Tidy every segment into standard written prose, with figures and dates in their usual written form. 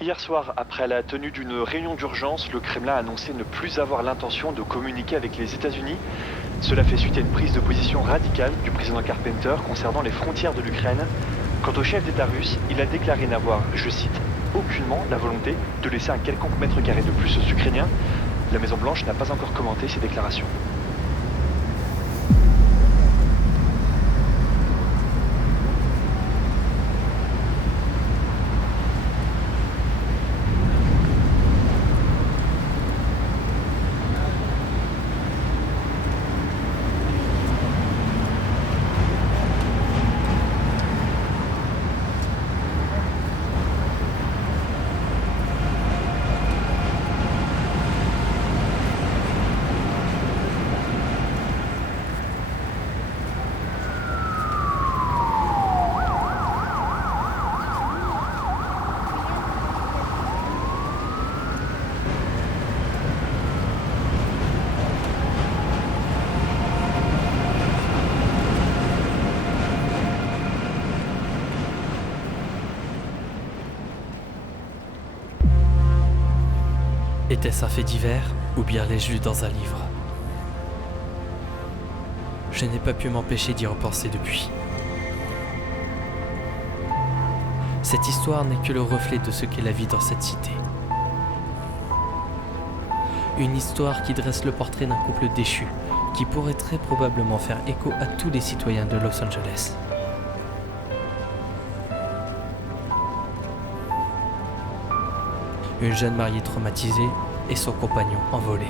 Hier soir, après la tenue d'une réunion d'urgence, le Kremlin a annoncé ne plus avoir l'intention de communiquer avec les États-Unis. Cela fait suite à une prise de position radicale du président Carpenter concernant les frontières de l'Ukraine. Quant au chef d'État russe, il a déclaré n'avoir, je cite, aucunement la volonté de laisser un quelconque mètre carré de plus aux Ukrainiens. La Maison-Blanche n'a pas encore commenté ces déclarations. Était-ce un fait divers ou bien l'ai-je lu dans un livre? Je n'ai pas pu m'empêcher d'y repenser depuis. Cette histoire n'est que le reflet de ce qu'est la vie dans cette cité. Une histoire qui dresse le portrait d'un couple déchu, qui pourrait très probablement faire écho à tous les citoyens de Los Angeles. Une jeune mariée traumatisée et son compagnon envolé.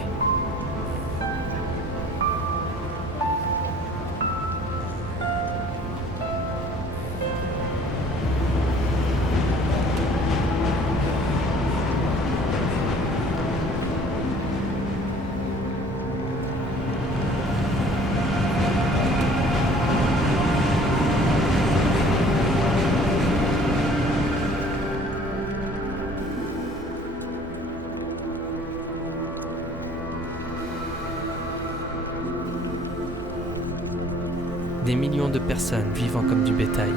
Des millions de personnes vivant comme du bétail.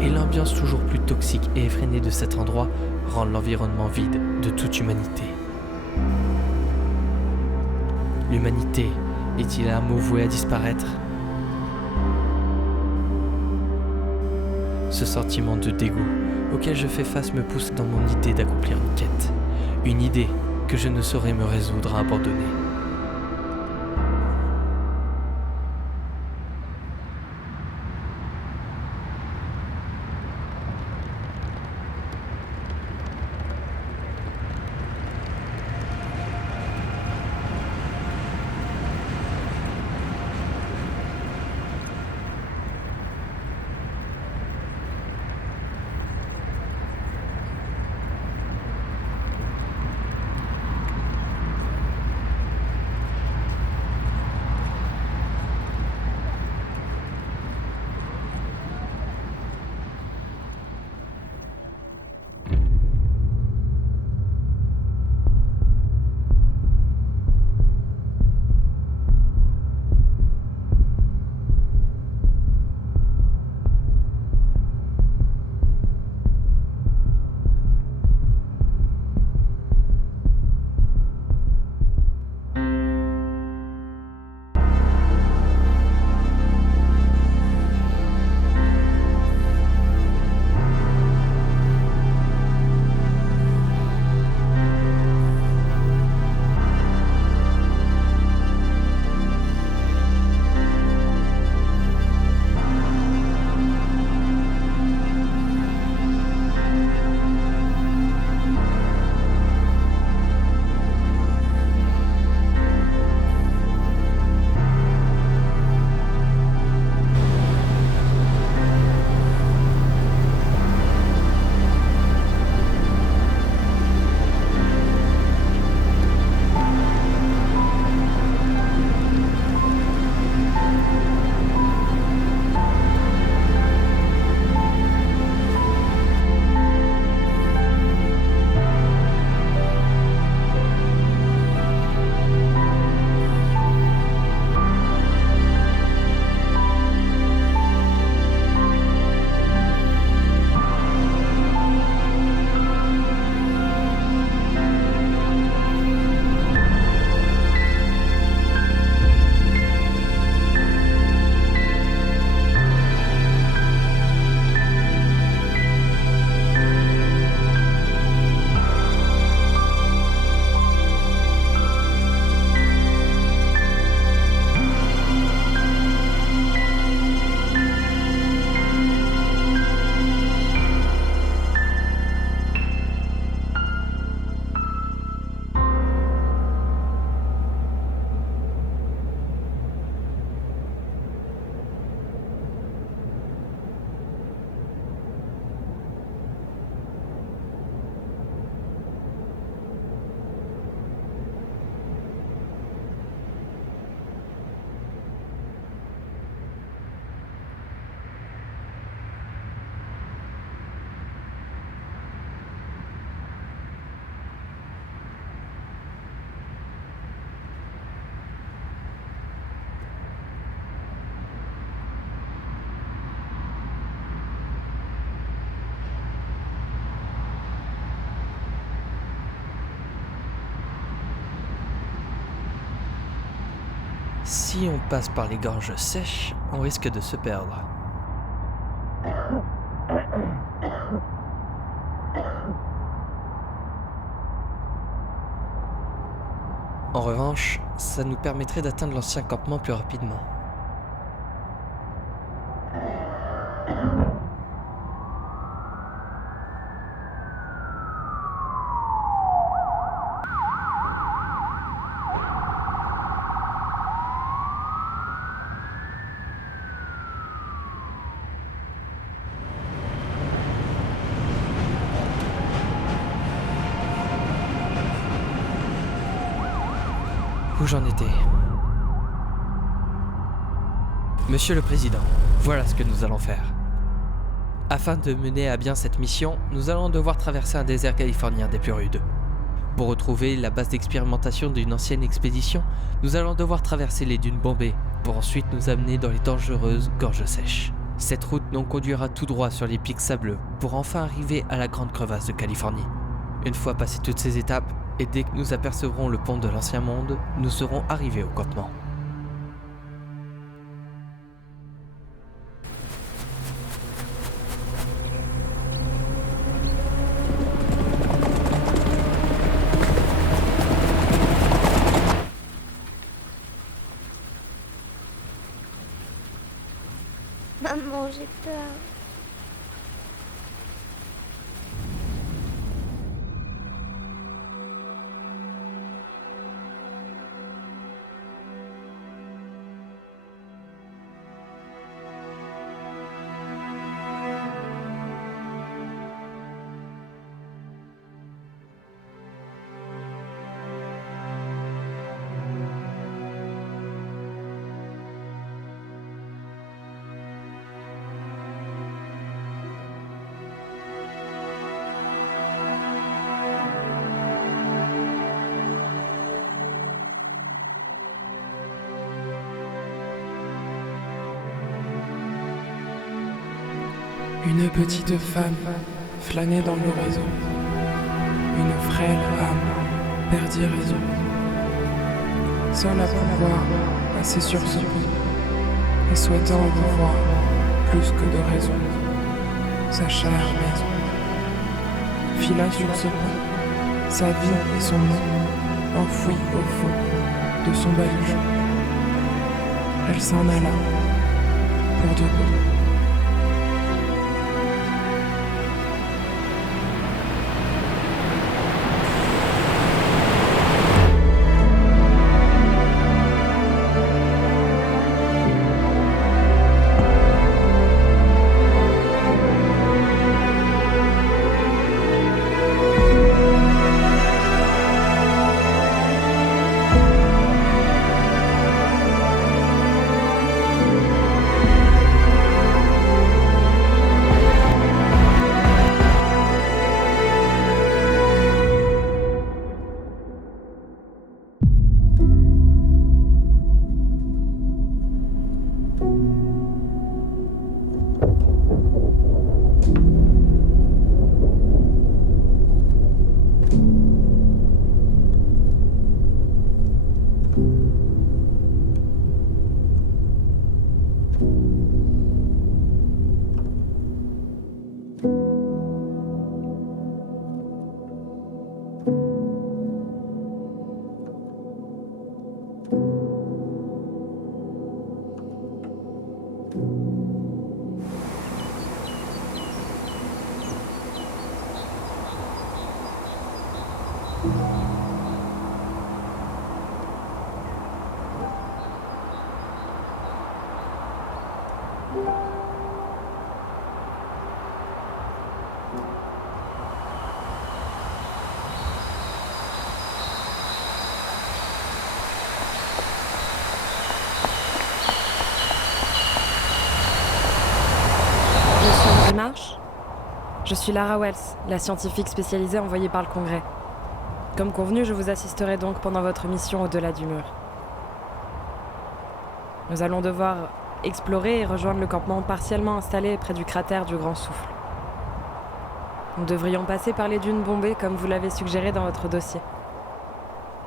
Et l'ambiance toujours plus toxique et effrénée de cet endroit rend l'environnement vide de toute humanité. L'humanité est-il un mot voué à disparaître? Ce sentiment de dégoût auquel je fais face me pousse dans mon idée d'accomplir une quête. Une idée que je ne saurais me résoudre à abandonner. Si on passe par les gorges sèches, on risque de se perdre. En revanche, ça nous permettrait d'atteindre l'ancien campement plus rapidement. Où j'en étais? Monsieur le Président, voilà ce que nous allons faire. Afin de mener à bien cette mission, nous allons devoir traverser un désert californien des plus rudes. Pour retrouver la base d'expérimentation d'une ancienne expédition, nous allons devoir traverser les dunes bombées, pour ensuite nous amener dans les dangereuses gorges sèches. Cette route nous conduira tout droit sur les pics sableux, pour enfin arriver à la grande crevasse de Californie. Une fois passé toutes ces étapes, et dès que nous apercevrons le pont de l'Ancien Monde, nous serons arrivés au campement. Maman, j'ai peur. Une petite femme flânait dans l'horizon. Une frêle âme perdit raison. Seule à pouvoir passer sur ce pont, et souhaitant en voir plus que de raison, sa chère maison. Fila sur ce pont, sa vie et son nom, enfouis au fond de son baluchon. Elle s'en alla pour de bon. Je suis Lara Wells, la scientifique spécialisée envoyée par le Congrès. Comme convenu, je vous assisterai donc pendant votre mission au-delà du mur. Nous allons devoir explorer et rejoindre le campement partiellement installé près du cratère du Grand Souffle. Nous devrions passer par les dunes bombées comme vous l'avez suggéré dans votre dossier.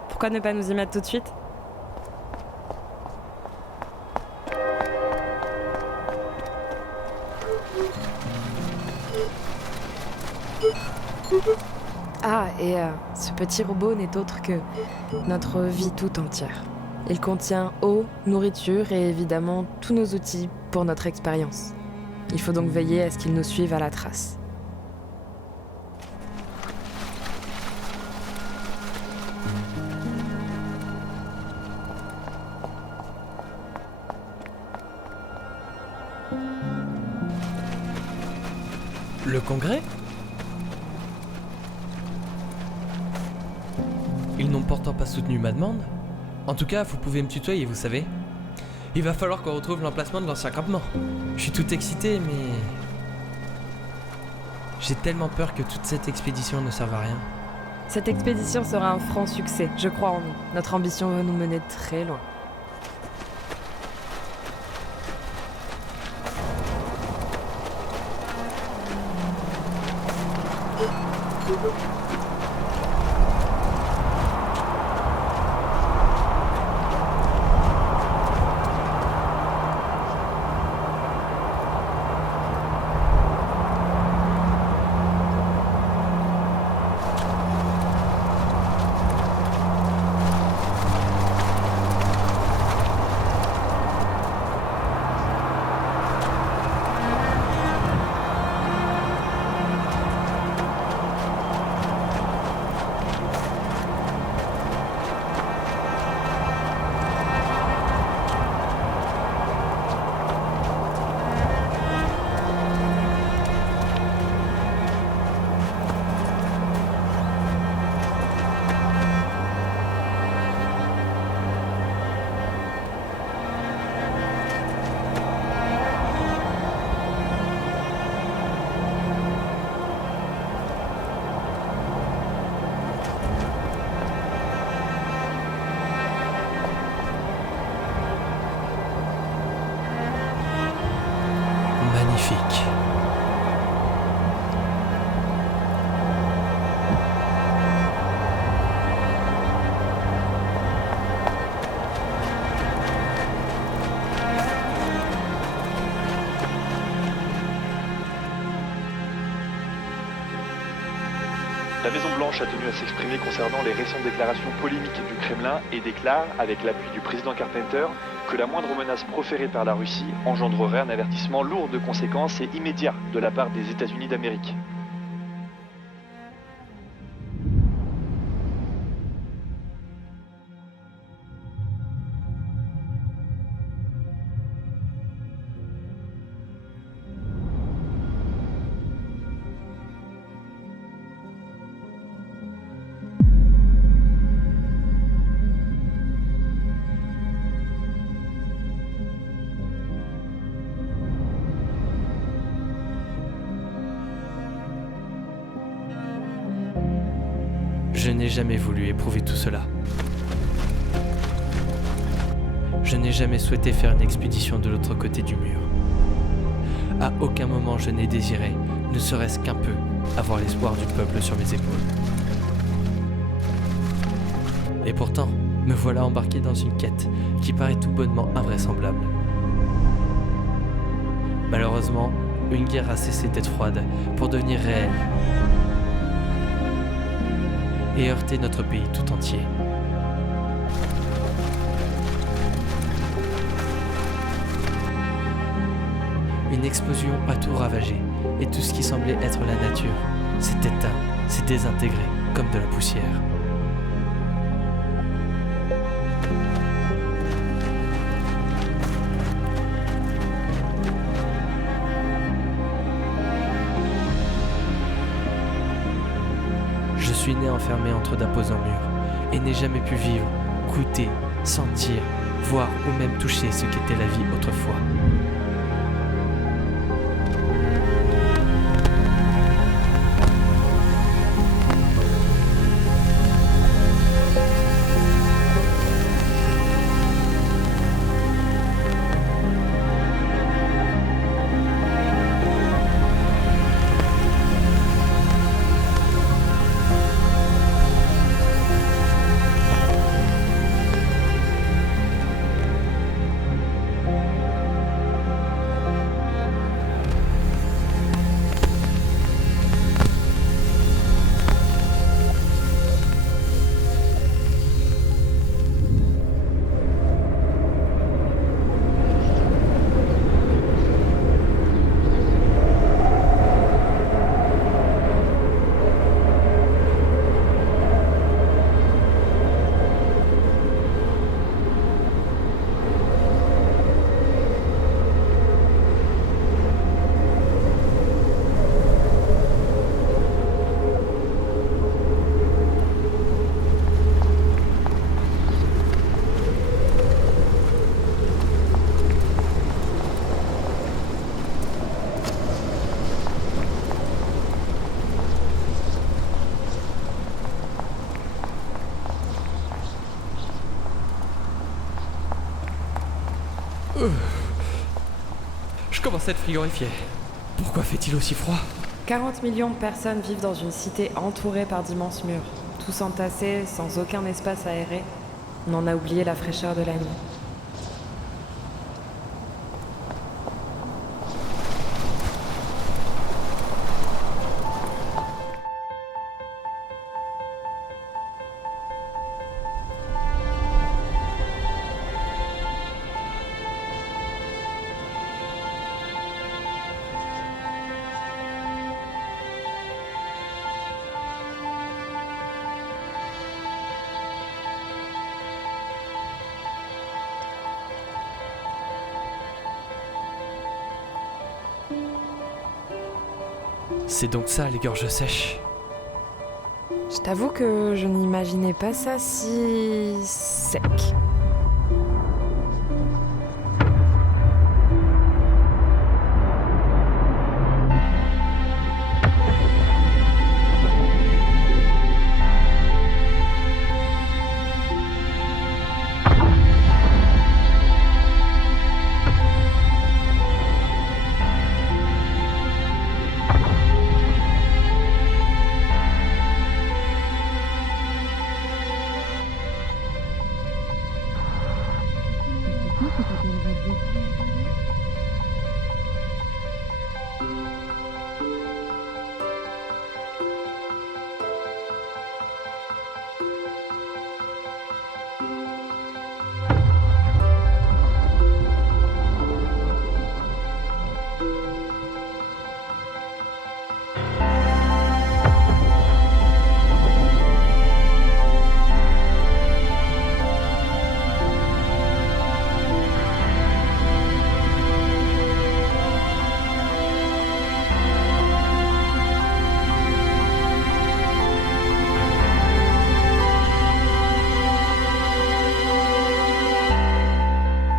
Pourquoi ne pas nous y mettre tout de suite ? Ah, et ce petit robot n'est autre que notre vie tout entière. Il contient eau, nourriture et évidemment tous nos outils pour notre expérience. Il faut donc veiller à ce qu'il nous suive à la trace. Le congrès ? Ils n'ont pourtant pas soutenu ma demande. En tout cas, vous pouvez me tutoyer, vous savez. Il va falloir qu'on retrouve l'emplacement de l'ancien campement. Je suis tout excité, mais... j'ai tellement peur que toute cette expédition ne serve à rien. Cette expédition sera un franc succès, je crois en nous. Notre ambition va nous mener très loin. Magnifique. La Maison-Blanche a tenu à s'exprimer concernant les récentes déclarations polémiques du Kremlin et déclare, avec l'appui du président Carpenter, que la moindre menace proférée par la Russie engendrerait un avertissement lourd de conséquences et immédiat de la part des États-Unis d'Amérique. Je n'ai jamais voulu éprouver tout cela. Je n'ai jamais souhaité faire une expédition de l'autre côté du mur. À aucun moment je n'ai désiré, ne serait-ce qu'un peu, avoir l'espoir du peuple sur mes épaules. Et pourtant, me voilà embarqué dans une quête qui paraît tout bonnement invraisemblable. Malheureusement, une guerre a cessé d'être froide pour devenir réelle et heurter notre pays tout entier. Une explosion a tout ravagé, et tout ce qui semblait être la nature s'est éteint, s'est désintégré comme de la poussière. Je suis né enfermé entre d'imposants murs, et n'ai jamais pu vivre, goûter, sentir, voir ou même toucher ce qu'était la vie autrefois. commence à être frigorifié. Pourquoi fait-il aussi froid? 40 millions de personnes vivent dans une cité entourée par d'immenses murs, tous entassés, sans aucun espace aéré. On en a oublié la fraîcheur de la nuit. C'est donc ça, les gorges sèches. Je t'avoue que je n'imaginais pas ça si sec.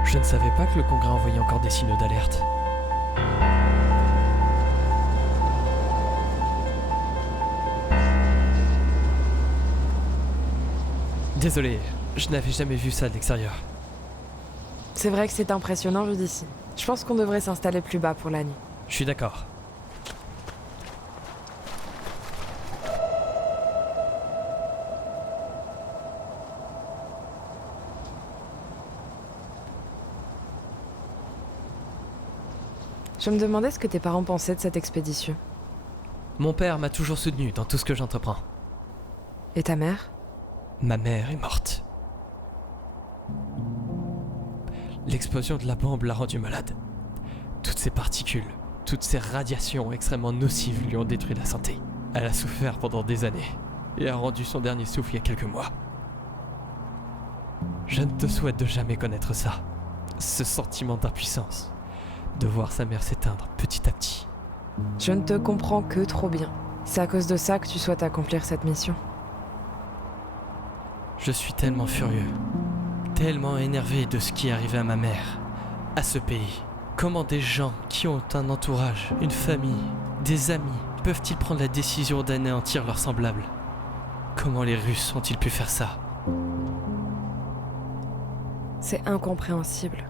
Je ne savais pas que le Congrès envoyait encore des signaux d'alerte. Désolé, je n'avais jamais vu ça de l'extérieur. C'est vrai que c'est impressionnant vu d'ici. Je pense qu'on devrait s'installer plus bas pour la nuit. Je suis d'accord. Je me demandais ce que tes parents pensaient de cette expédition. Mon père m'a toujours soutenu dans tout ce que j'entreprends. Et ta mère? Ma mère est morte. L'explosion de la bombe l'a rendue malade. Toutes ces particules, toutes ces radiations extrêmement nocives lui ont détruit la santé. Elle a souffert pendant des années et a rendu son dernier souffle il y a quelques mois. Je ne te souhaite de jamais connaître ça. Ce sentiment d'impuissance. De voir sa mère s'éteindre petit à petit. Je ne te comprends que trop bien. C'est à cause de ça que tu souhaites accomplir cette mission. Je suis tellement furieux, tellement énervé de ce qui est arrivé à ma mère, à ce pays. Comment des gens qui ont un entourage, une famille, des amis, peuvent-ils prendre la décision d'anéantir leurs semblables? Comment les Russes ont-ils pu faire ça? C'est incompréhensible.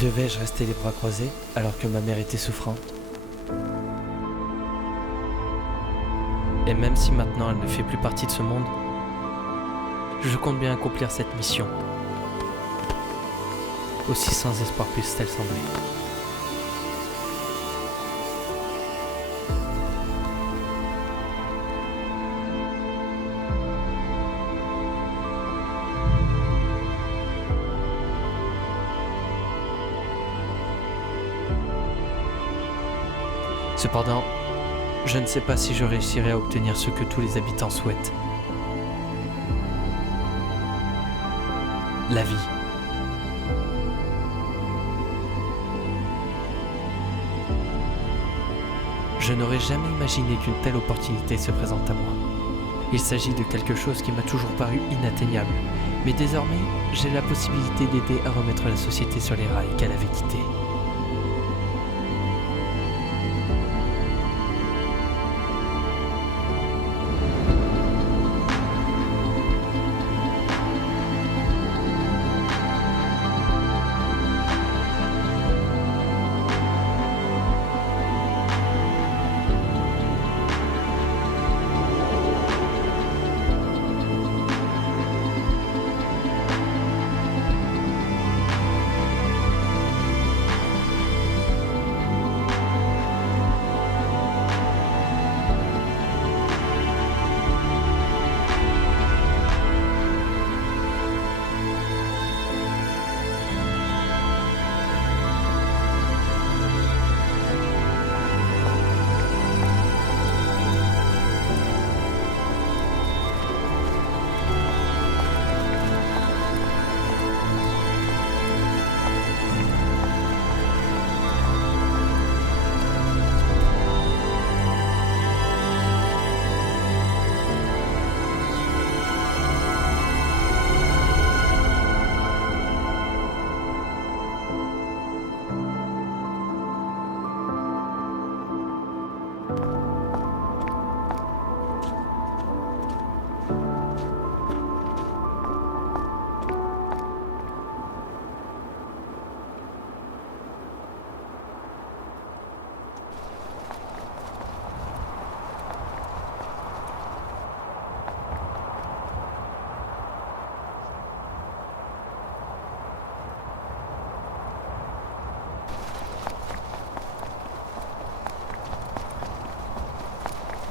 Devais-je rester les bras croisés alors que ma mère était souffrante? Et même si maintenant elle ne fait plus partie de ce monde, je compte bien accomplir cette mission. Aussi sans espoir puisse-t-elle sembler. Cependant, je ne sais pas si je réussirai à obtenir ce que tous les habitants souhaitent. La vie. Je n'aurais jamais imaginé qu'une telle opportunité se présente à moi. Il s'agit de quelque chose qui m'a toujours paru inatteignable, mais désormais, j'ai la possibilité d'aider à remettre la société sur les rails qu'elle avait quittés.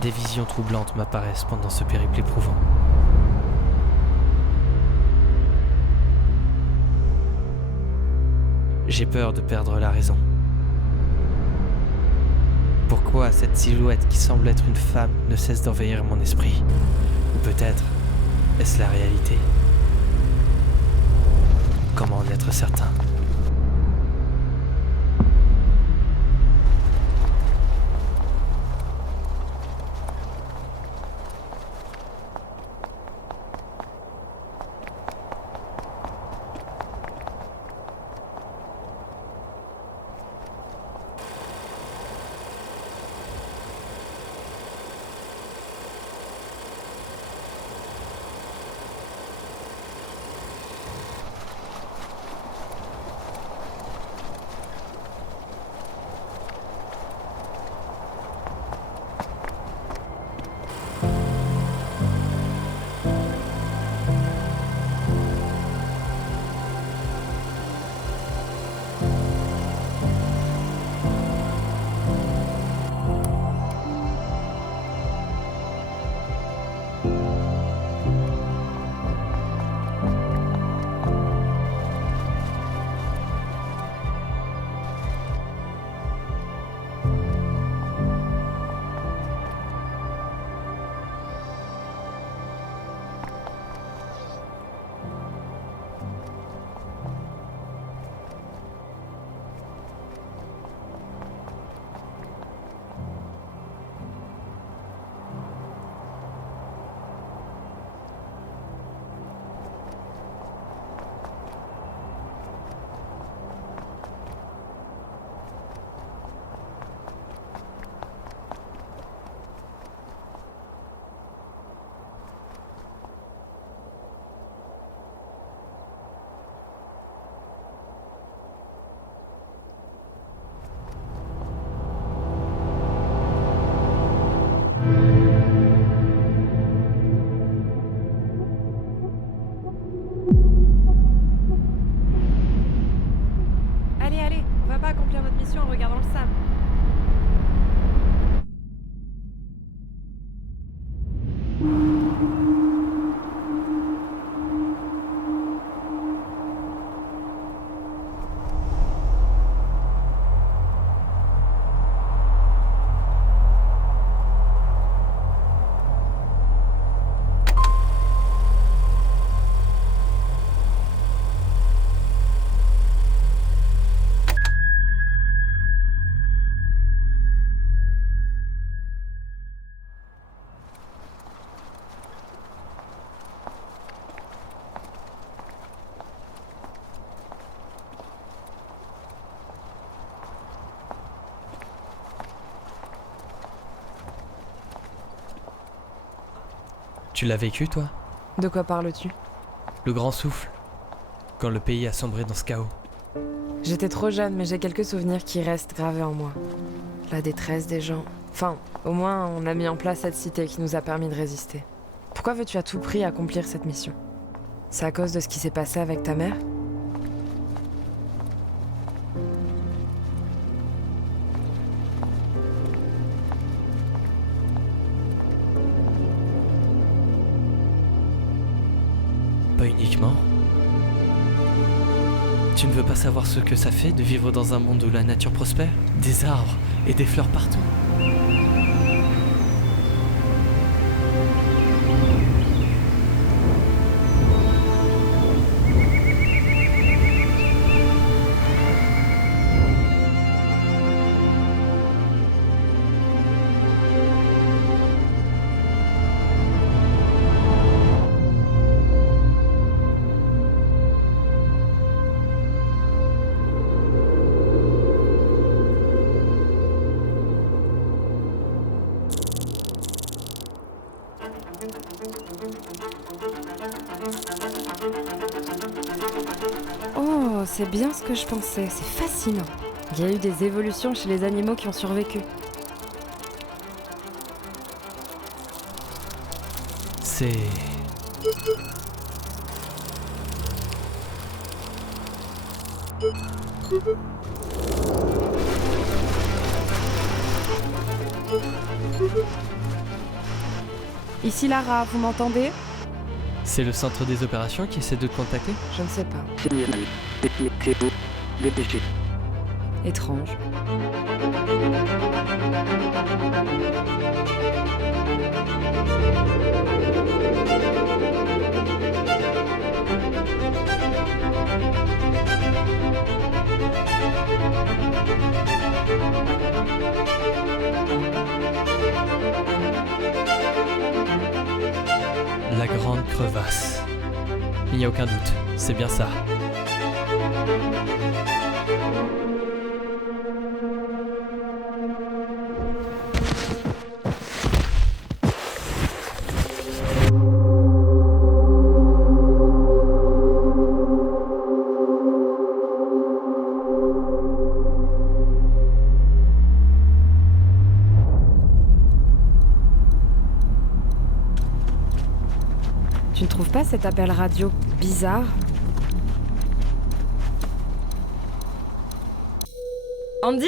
Des visions troublantes m'apparaissent pendant ce périple éprouvant. J'ai peur de perdre la raison. Pourquoi cette silhouette qui semble être une femme ne cesse d'envahir mon esprit? Ou peut-être est-ce la réalité? Comment en être certain? Tu l'as vécu, toi? De quoi parles-tu? Le grand souffle. Quand le pays a sombré dans ce chaos. J'étais trop jeune, mais j'ai quelques souvenirs qui restent gravés en moi. La détresse des gens. Enfin, au moins, on a mis en place cette cité qui nous a permis de résister. Pourquoi veux-tu à tout prix accomplir cette mission? C'est à cause de ce qui s'est passé avec ta mère? Pas uniquement. Tu ne veux pas savoir ce que ça fait de vivre dans un monde où la nature prospère? Des arbres et des fleurs partout. Oh, c'est bien ce que je pensais, c'est fascinant. Il y a eu des évolutions chez les animaux qui ont survécu. C'est... Ici Lara, vous m'entendez? C'est le centre des opérations qui essaie de te contacter? Je ne sais pas. Dépêchez. Étrange. La grande crevasse. Il n'y a aucun doute, c'est bien ça. Tu ne trouves pas cet appel radio bizarre? Andy?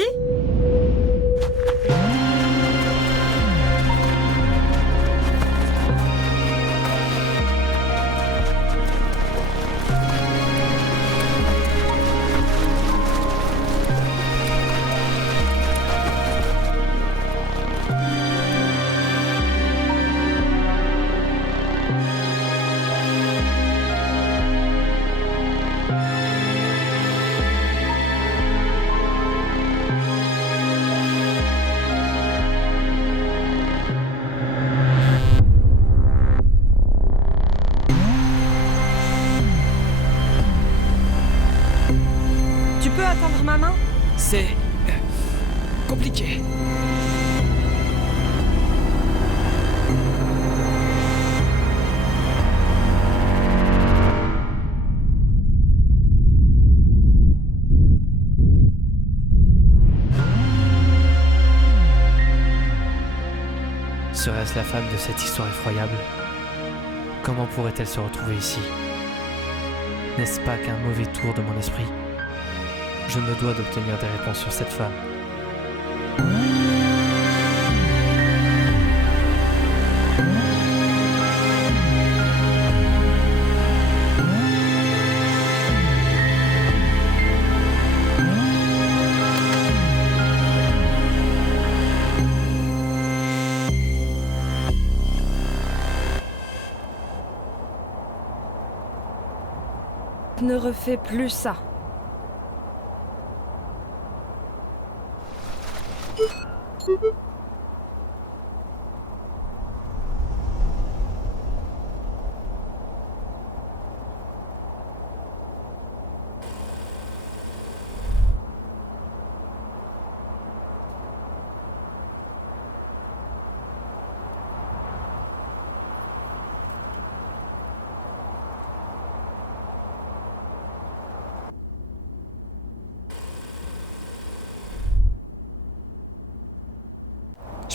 Tu peux attendre ma main? C'est... compliqué. Serait-ce la femme de cette histoire effroyable? Comment pourrait-elle se retrouver ici? N'est-ce pas qu'un mauvais tour de mon esprit? Je me dois d'obtenir des réponses sur cette femme. Ne refais plus ça.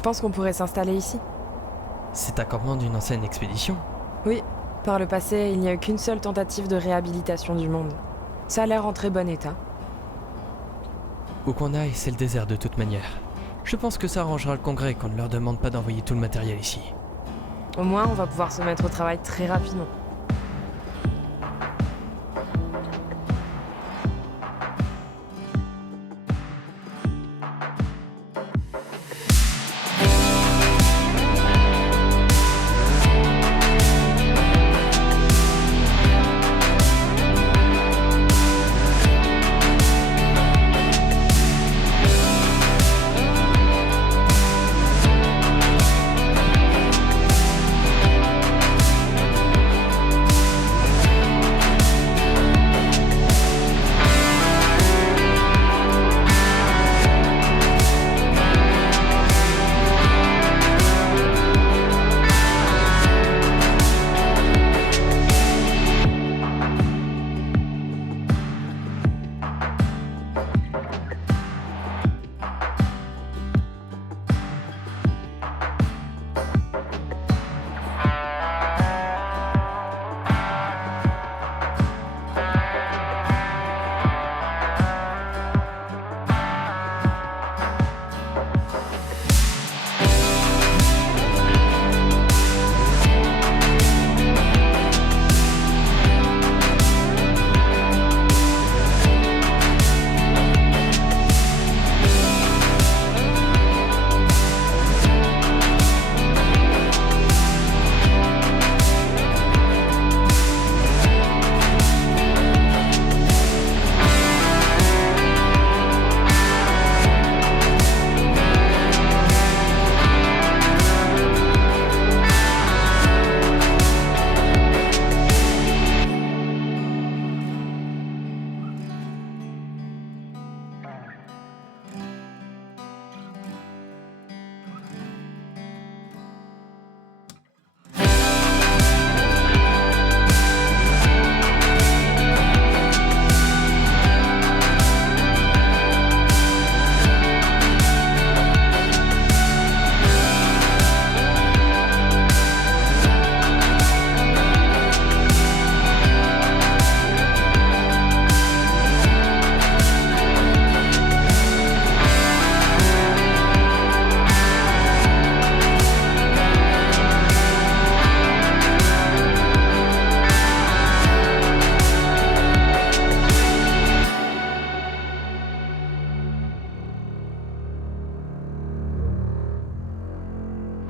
pense qu'on pourrait s'installer ici. C'est un campement d'une ancienne expédition. Oui, par le passé, il n'y a eu qu'une seule tentative de réhabilitation du monde. Ça a l'air en très bon état. Où qu'on aille, c'est le désert de toute manière. Je pense que ça arrangera le Congrès qu'on ne leur demande pas d'envoyer tout le matériel ici. Au moins, on va pouvoir se mettre au travail très rapidement.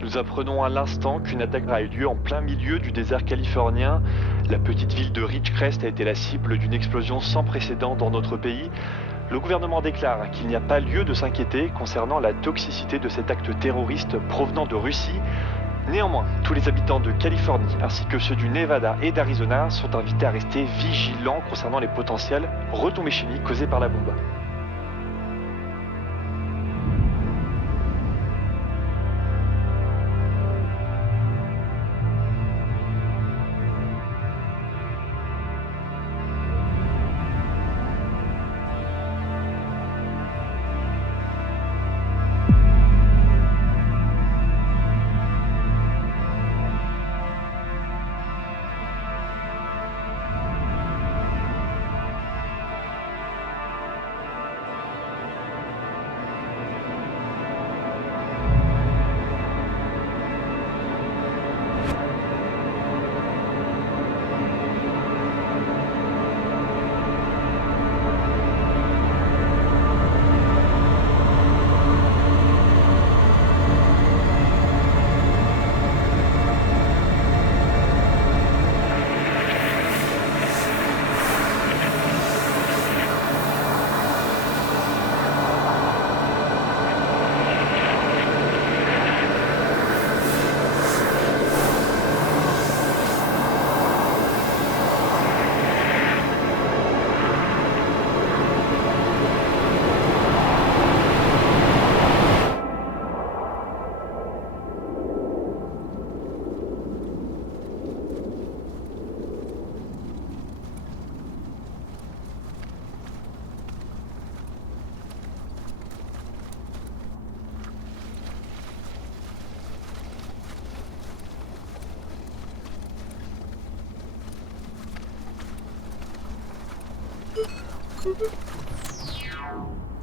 Nous apprenons à l'instant qu'une attaque a eu lieu en plein milieu du désert californien. La petite ville de Ridgecrest a été la cible d'une explosion sans précédent dans notre pays. Le gouvernement déclare qu'il n'y a pas lieu de s'inquiéter concernant la toxicité de cet acte terroriste provenant de Russie. Néanmoins, tous les habitants de Californie ainsi que ceux du Nevada et d'Arizona sont invités à rester vigilants concernant les potentielles retombées chimiques causées par la bombe.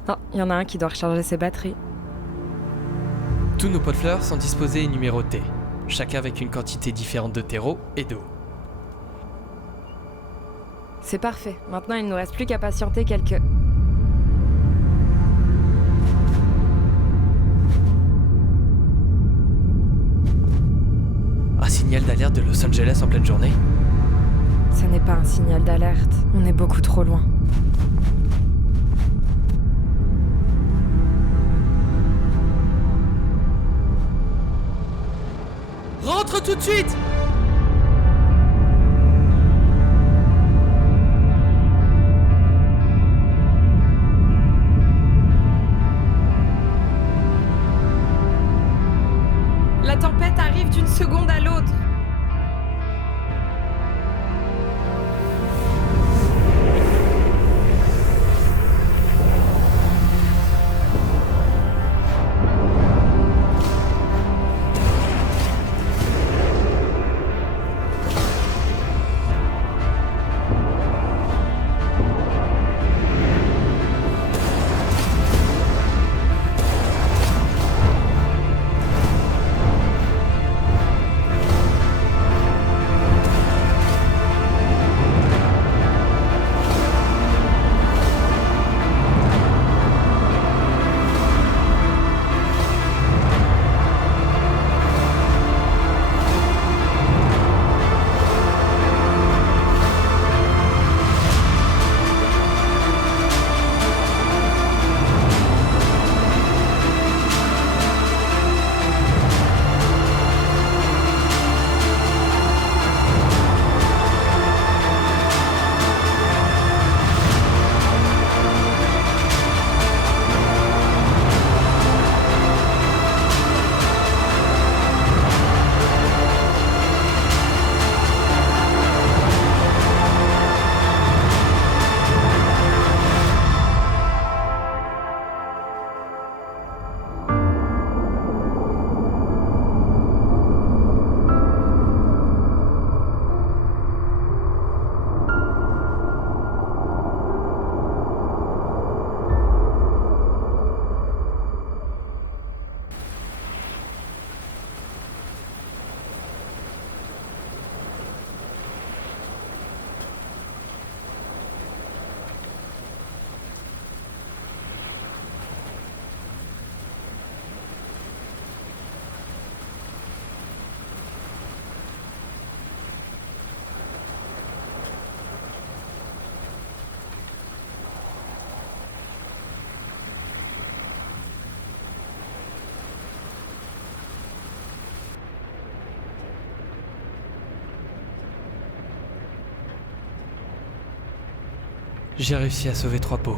Oh, il y en a un qui doit recharger ses batteries. Tous nos pots de fleurs sont disposés et numérotés, chacun avec une quantité différente de terreau et d'eau. C'est parfait. Maintenant, il ne nous reste plus qu'à patienter quelques... Un signal d'alerte de Los Angeles en pleine journée? Ce n'est pas un signal d'alerte. On est beaucoup trop loin. Rentre tout de suite! La tempête arrive d'une seconde à l'autre. J'ai réussi à sauver 3 pots.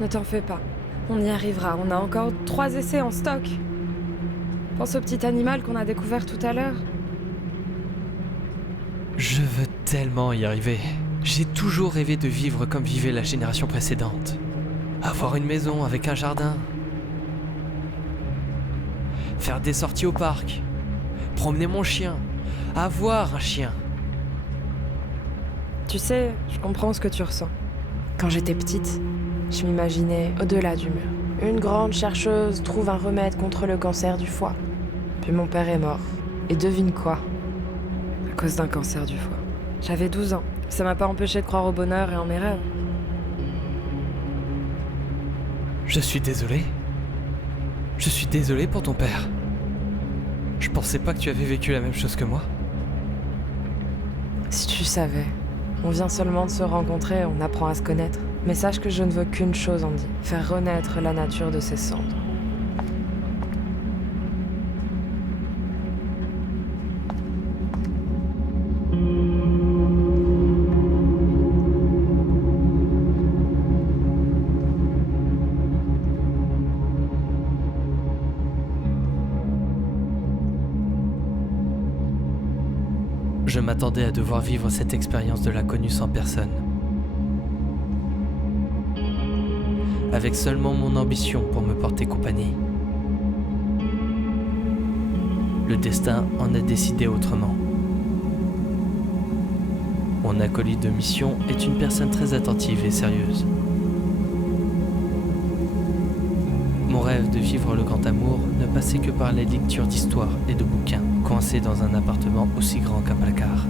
Ne t'en fais pas. On y arrivera. On a encore 3 essais en stock. Pense au petit animal qu'on a découvert tout à l'heure. Je veux tellement y arriver. J'ai toujours rêvé de vivre comme vivait la génération précédente. Avoir une maison avec un jardin. Faire des sorties au parc. Promener mon chien. Avoir un chien. Tu sais, je comprends ce que tu ressens. Quand j'étais petite, je m'imaginais au-delà du mur. Une grande chercheuse trouve un remède contre le cancer du foie. Puis mon père est mort. Et devine quoi? À cause d'un cancer du foie. J'avais 12 ans. Ça m'a pas empêché de croire au bonheur et en mes rêves. Je suis désolé. Je suis désolé pour ton père. Je pensais pas que tu avais vécu la même chose que moi. Si tu savais, on vient seulement de se rencontrer, on apprend à se connaître. Mais sache que je ne veux qu'une chose, Andy, faire renaître la nature de ses cendres. Je m'attendais à devoir vivre cette expérience de l'inconnu sans personne. Avec seulement mon ambition pour me porter compagnie. Le destin en a décidé autrement. Mon acolyte de mission est une personne très attentive et sérieuse. Mon rêve de vivre le grand amour ne passait que par les lectures d'histoire et de bouquins, coincés dans un appartement aussi grand qu'un placard.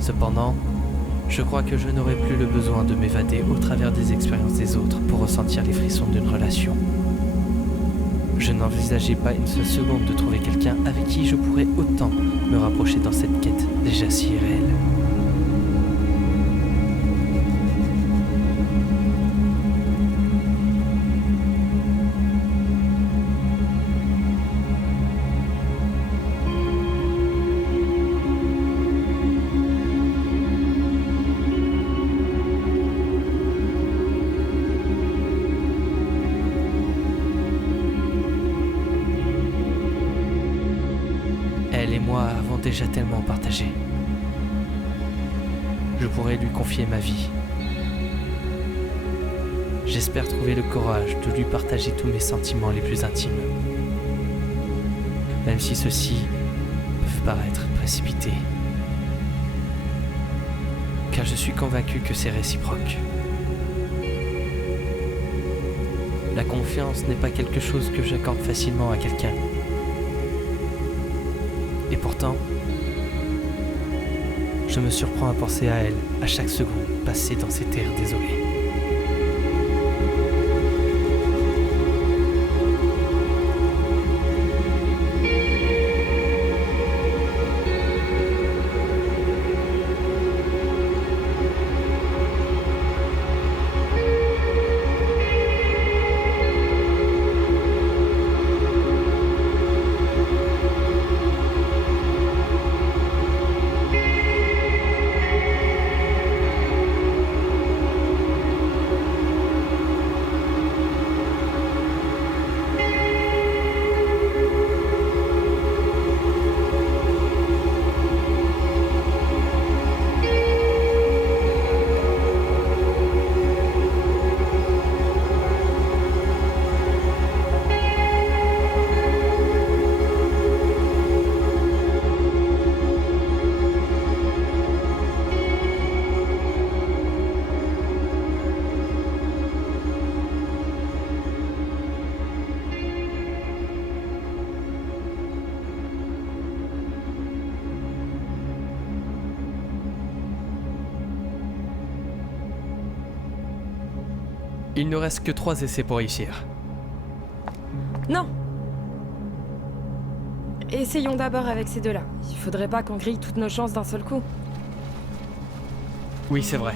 Cependant, je crois que je n'aurai plus le besoin de m'évader au travers des expériences des autres pour ressentir les frissons d'une relation. Je n'envisageais pas une seule seconde de trouver quelqu'un avec qui je pourrais autant me rapprocher dans cette quête déjà si irréelle. Elle et moi avons déjà tellement partagé. Je pourrais lui confier ma vie. J'espère trouver le courage de lui partager tous mes sentiments les plus intimes. Même si ceux-ci peuvent paraître précipités. Car je suis convaincu que c'est réciproque. La confiance n'est pas quelque chose que j'accorde facilement à quelqu'un. Et pourtant, je me surprends à penser à elle à chaque seconde passée dans ces terres désolées. Il ne reste que 3 essais pour réussir. Non! Essayons d'abord avec ces deux-là. Il faudrait pas qu'on grille toutes nos chances d'un seul coup. Oui, c'est vrai.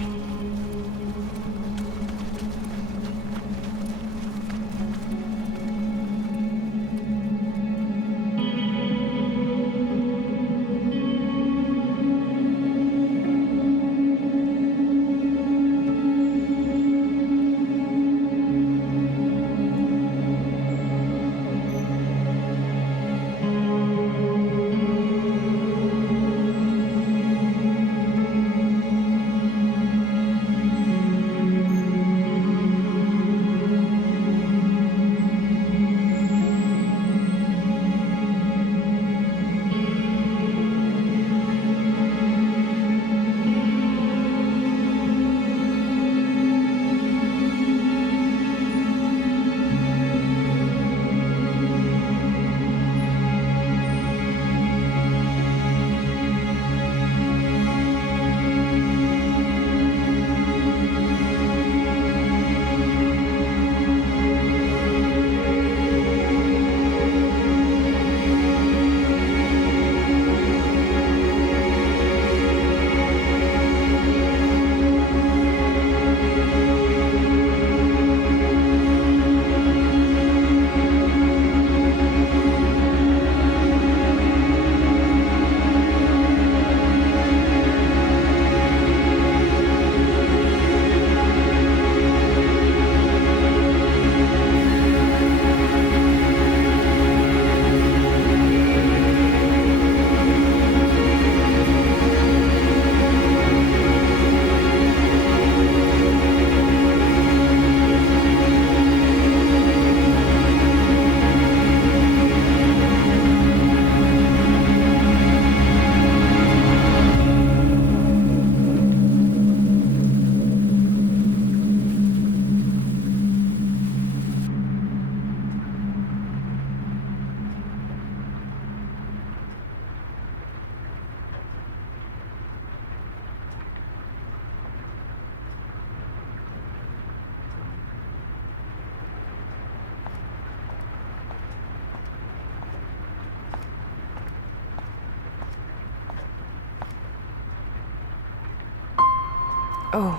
Oh,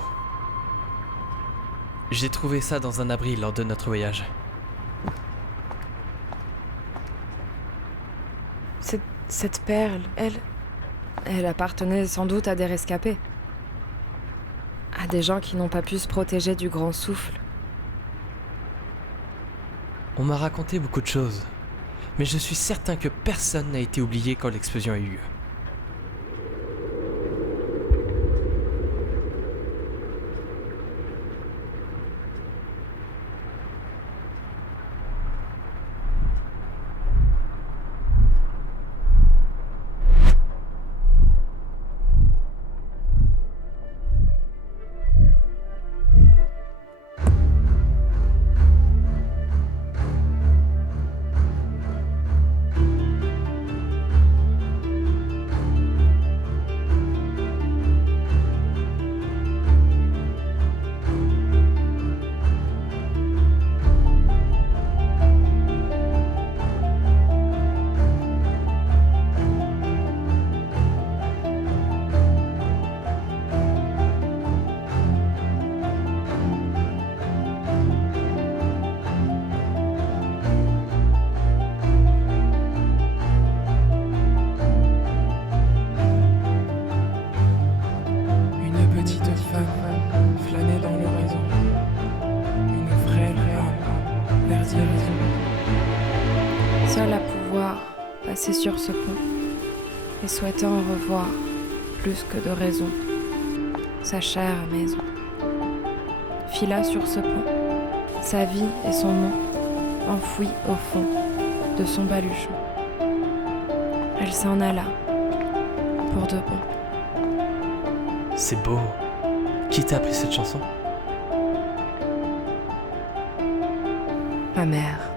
J'ai trouvé ça dans un abri lors de notre voyage. cette perle, elle appartenait sans doute à des rescapés. À des gens qui n'ont pas pu se protéger du grand souffle. On m'a raconté beaucoup de choses, mais je suis certain que personne n'a été oublié quand l'explosion a eu lieu. Seul à pouvoir passer sur ce pont et souhaitant revoir plus que de raison sa chère maison. Fila sur ce pont, sa vie et son nom enfouis au fond de son baluchon. Elle s'en alla pour de bon. C'est beau. Qui t'a appris cette chanson? Ma mère.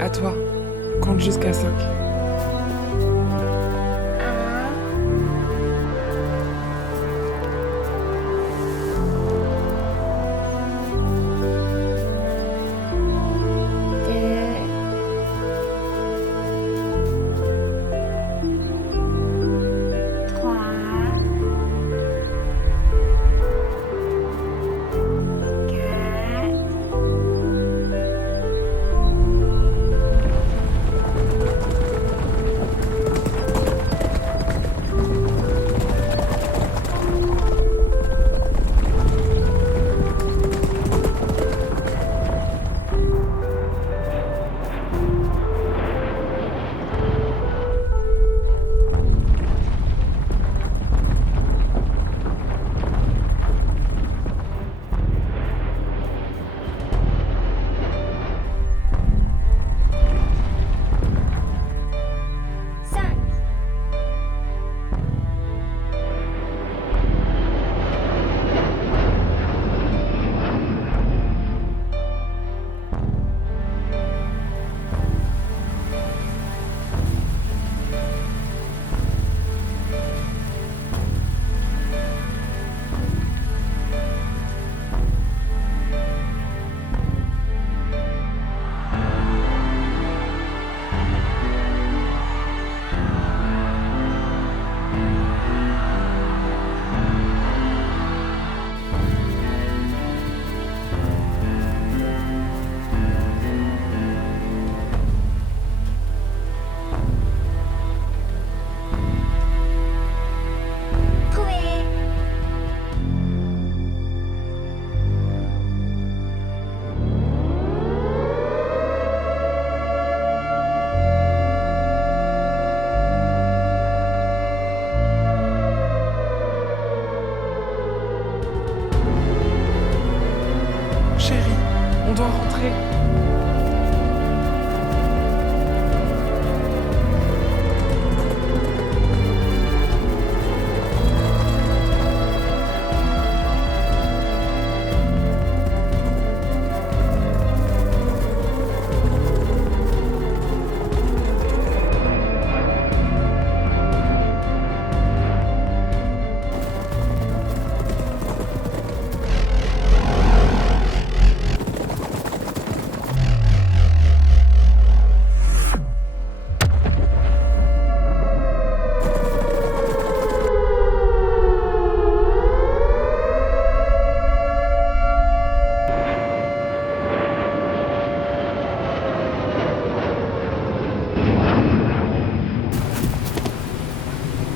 À toi, compte jusqu'à 5. chérie, on doit rentrer.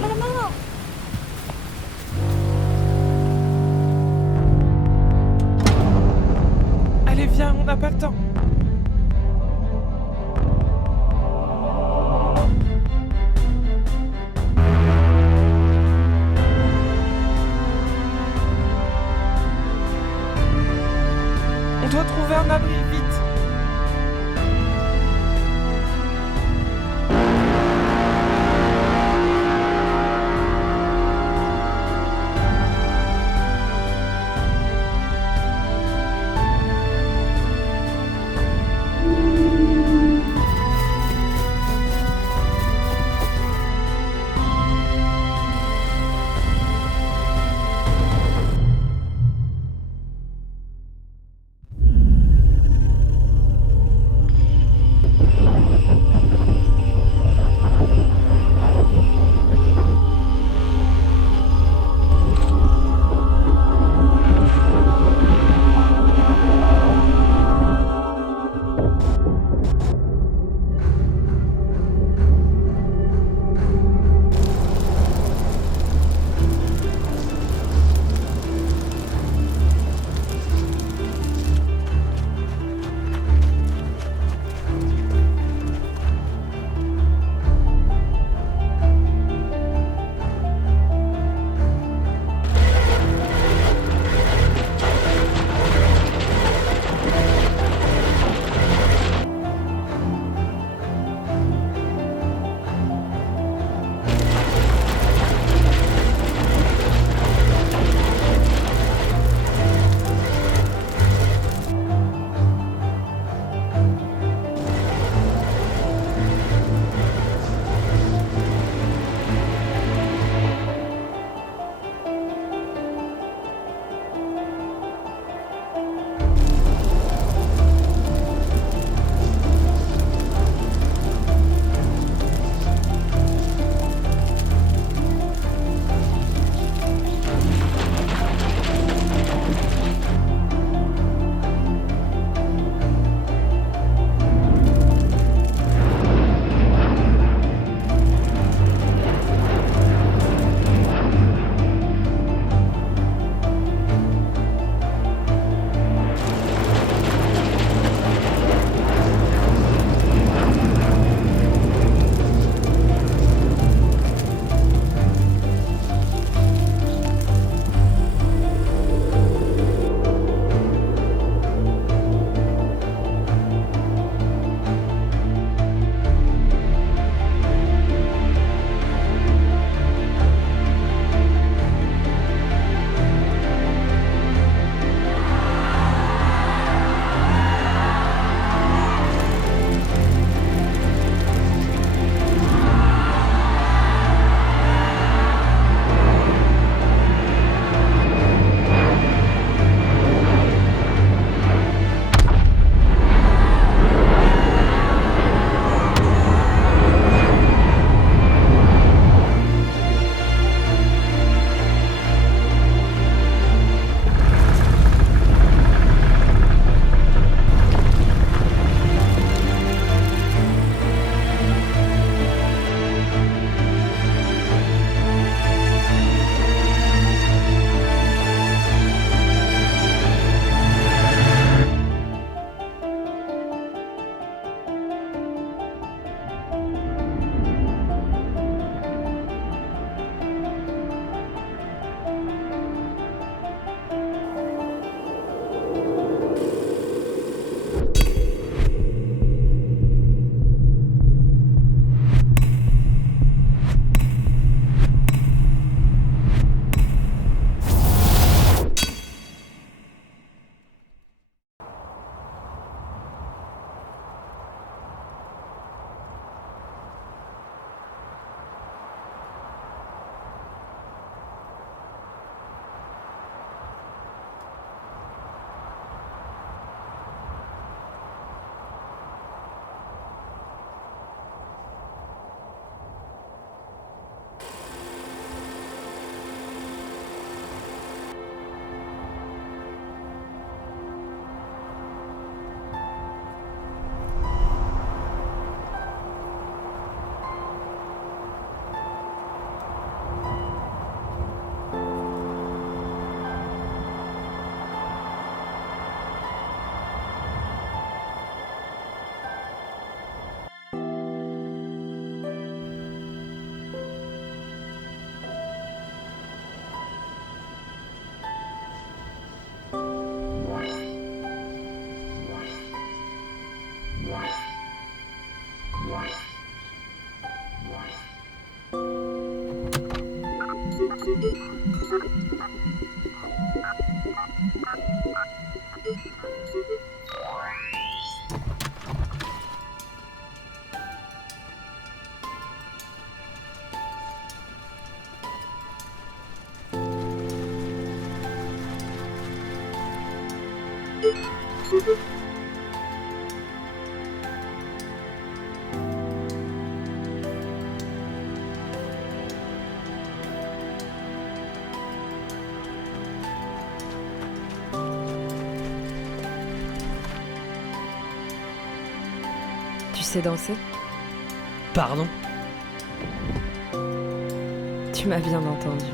Maman! Allez, viens, on n'a pas le temps. On doit trouver un abri, vite. Tu sais danser? Pardon? Tu m'as bien entendu.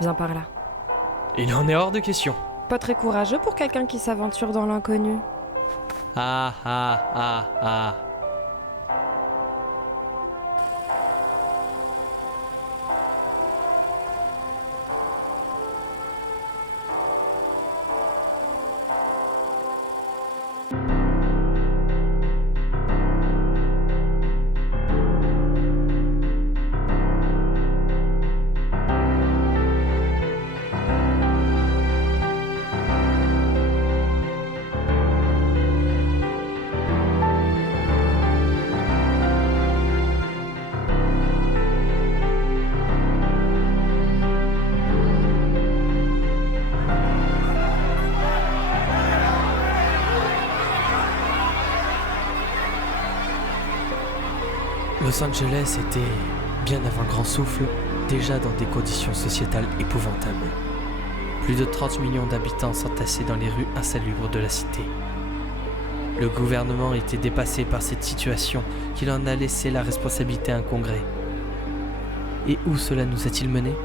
Viens par là. Il en est hors de question. Pas très courageux pour quelqu'un qui s'aventure dans l'inconnu. Ah ah ah ah. Los Angeles était, bien avant le grand souffle, déjà dans des conditions sociétales épouvantables. Plus de 30 millions d'habitants s'entassaient dans les rues insalubres de la cité. Le gouvernement était dépassé par cette situation qu'il en a laissé la responsabilité à un congrès. Et où cela nous a-t-il menés?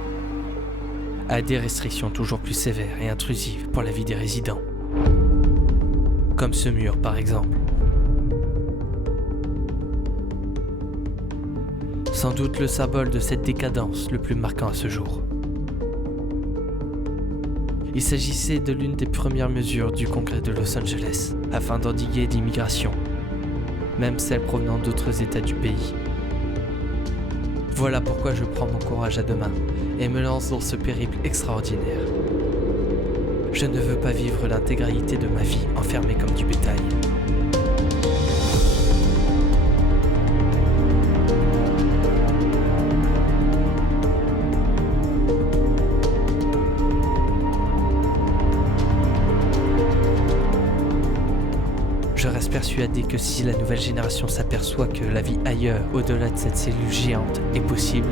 À des restrictions toujours plus sévères et intrusives pour la vie des résidents. Comme ce mur par exemple. Sans doute le symbole de cette décadence le plus marquant à ce jour. Il s'agissait de l'une des premières mesures du Congrès de Los Angeles afin d'endiguer l'immigration, même celle provenant d'autres États du pays. Voilà pourquoi je prends mon courage à deux mains et me lance dans ce périple extraordinaire. Je ne veux pas vivre l'intégralité de ma vie enfermée comme du bétail. Je reste persuadé que si la nouvelle génération s'aperçoit que la vie ailleurs, au-delà de cette cellule géante, est possible,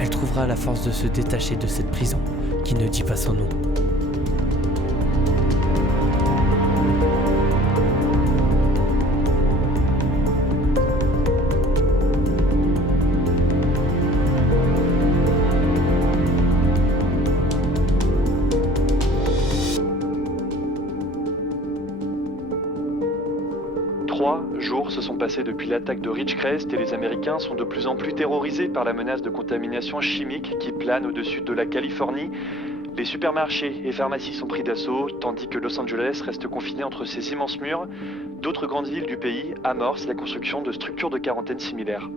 elle trouvera la force de se détacher de cette prison qui ne dit pas son nom. Se sont passés depuis l'attaque de Ridgecrest et les Américains sont de plus en plus terrorisés par la menace de contamination chimique qui plane au-dessus de la Californie. Les supermarchés et pharmacies sont pris d'assaut, tandis que Los Angeles reste confiné entre ces immenses murs. D'autres grandes villes du pays amorcent la construction de structures de quarantaine similaires.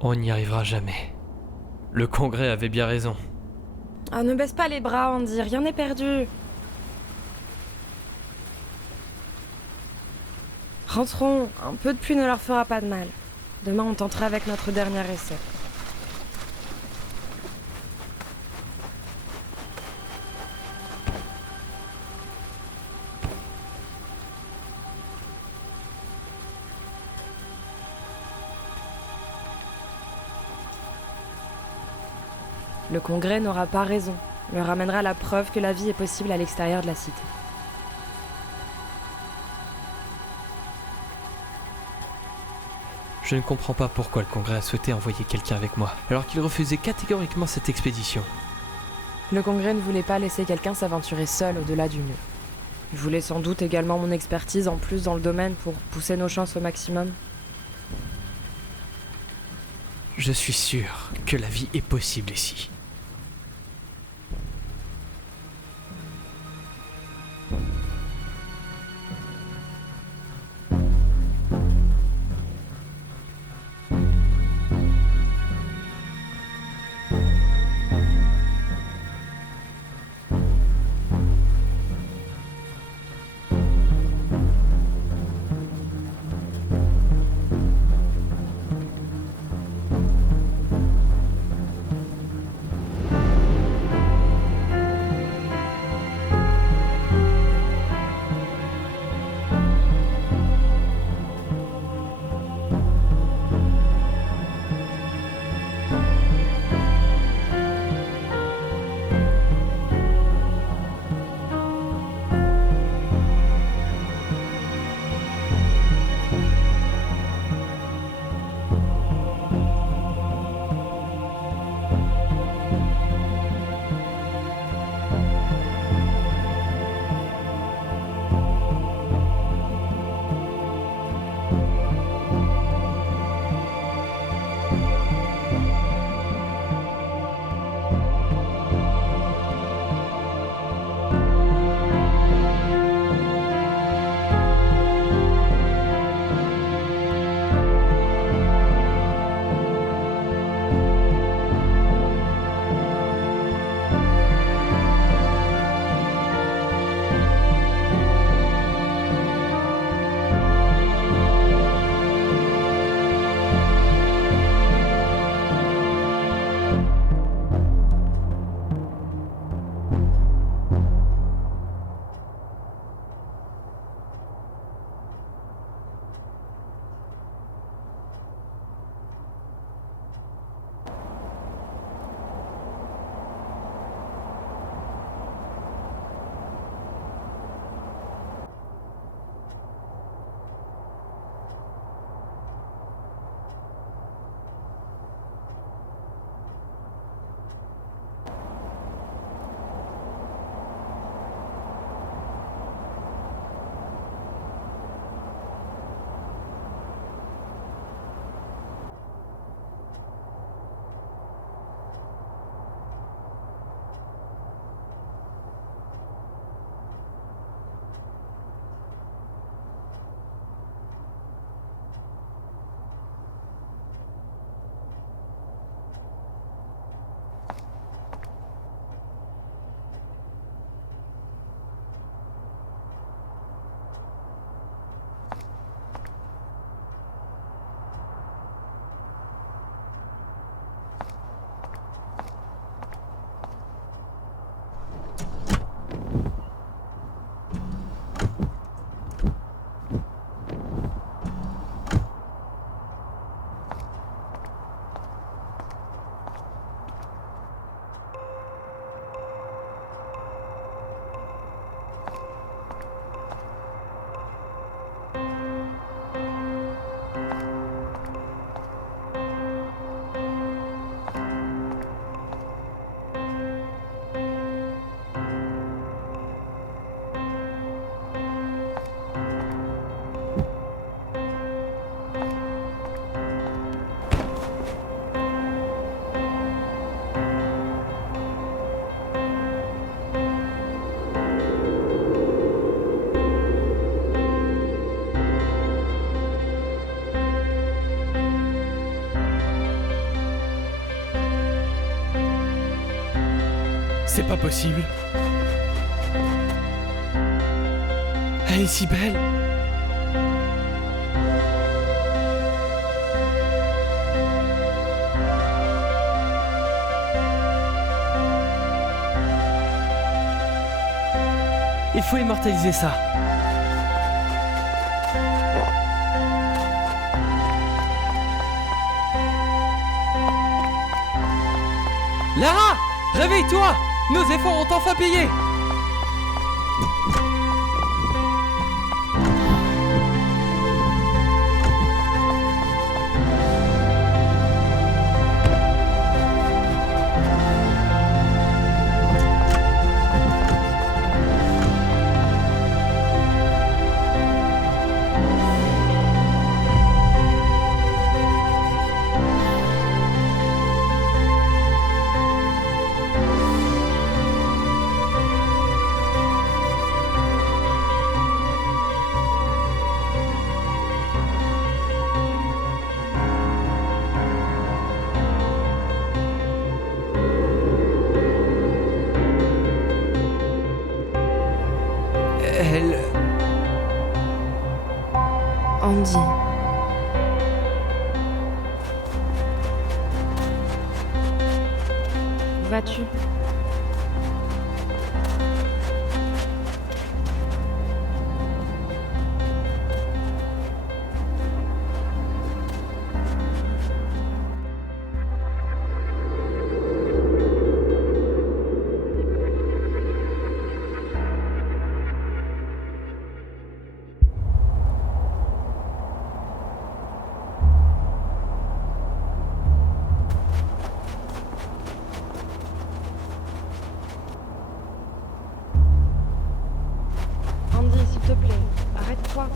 On n'y arrivera jamais. Le Congrès avait bien raison. Ah, ne baisse pas les bras, Andy, rien n'est perdu. Rentrons, un peu de pluie ne leur fera pas de mal. Demain, on tentera avec notre dernier essai. Le Congrès n'aura pas raison, leur amènera la preuve que la vie est possible à l'extérieur de la cité. Je ne comprends pas pourquoi le Congrès a souhaité envoyer quelqu'un avec moi, alors qu'il refusait catégoriquement cette expédition. Le Congrès ne voulait pas laisser quelqu'un s'aventurer seul au-delà du mur. Il voulait sans doute également mon expertise en plus dans le domaine pour pousser nos chances au maximum. Je suis sûr que la vie est possible ici. C'est pas possible. Elle est si belle. Il faut immortaliser ça. Lara! Réveille-toi! Nos efforts ont enfin payé! Andy. Où vas-tu? Andy, s'il te plaît, arrête-toi.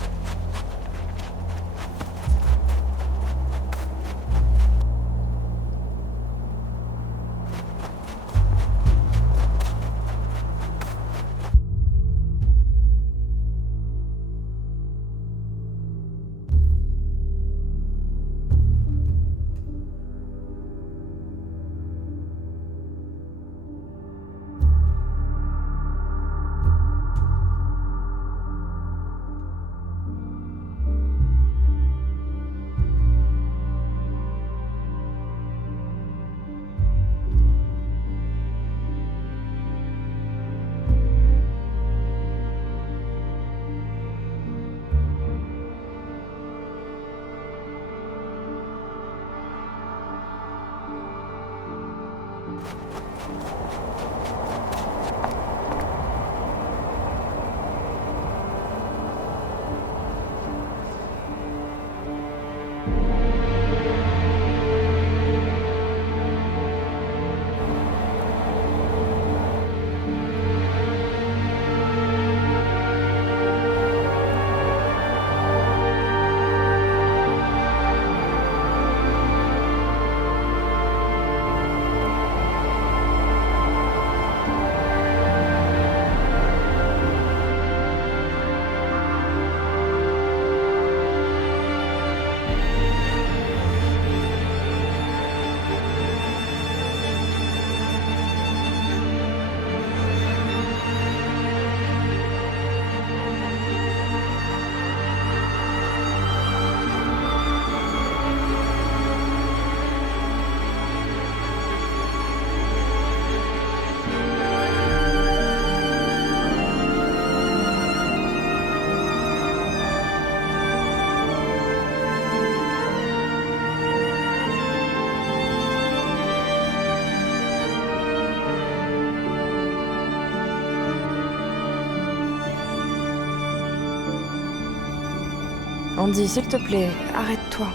Andy, s'il te plaît, arrête-toi.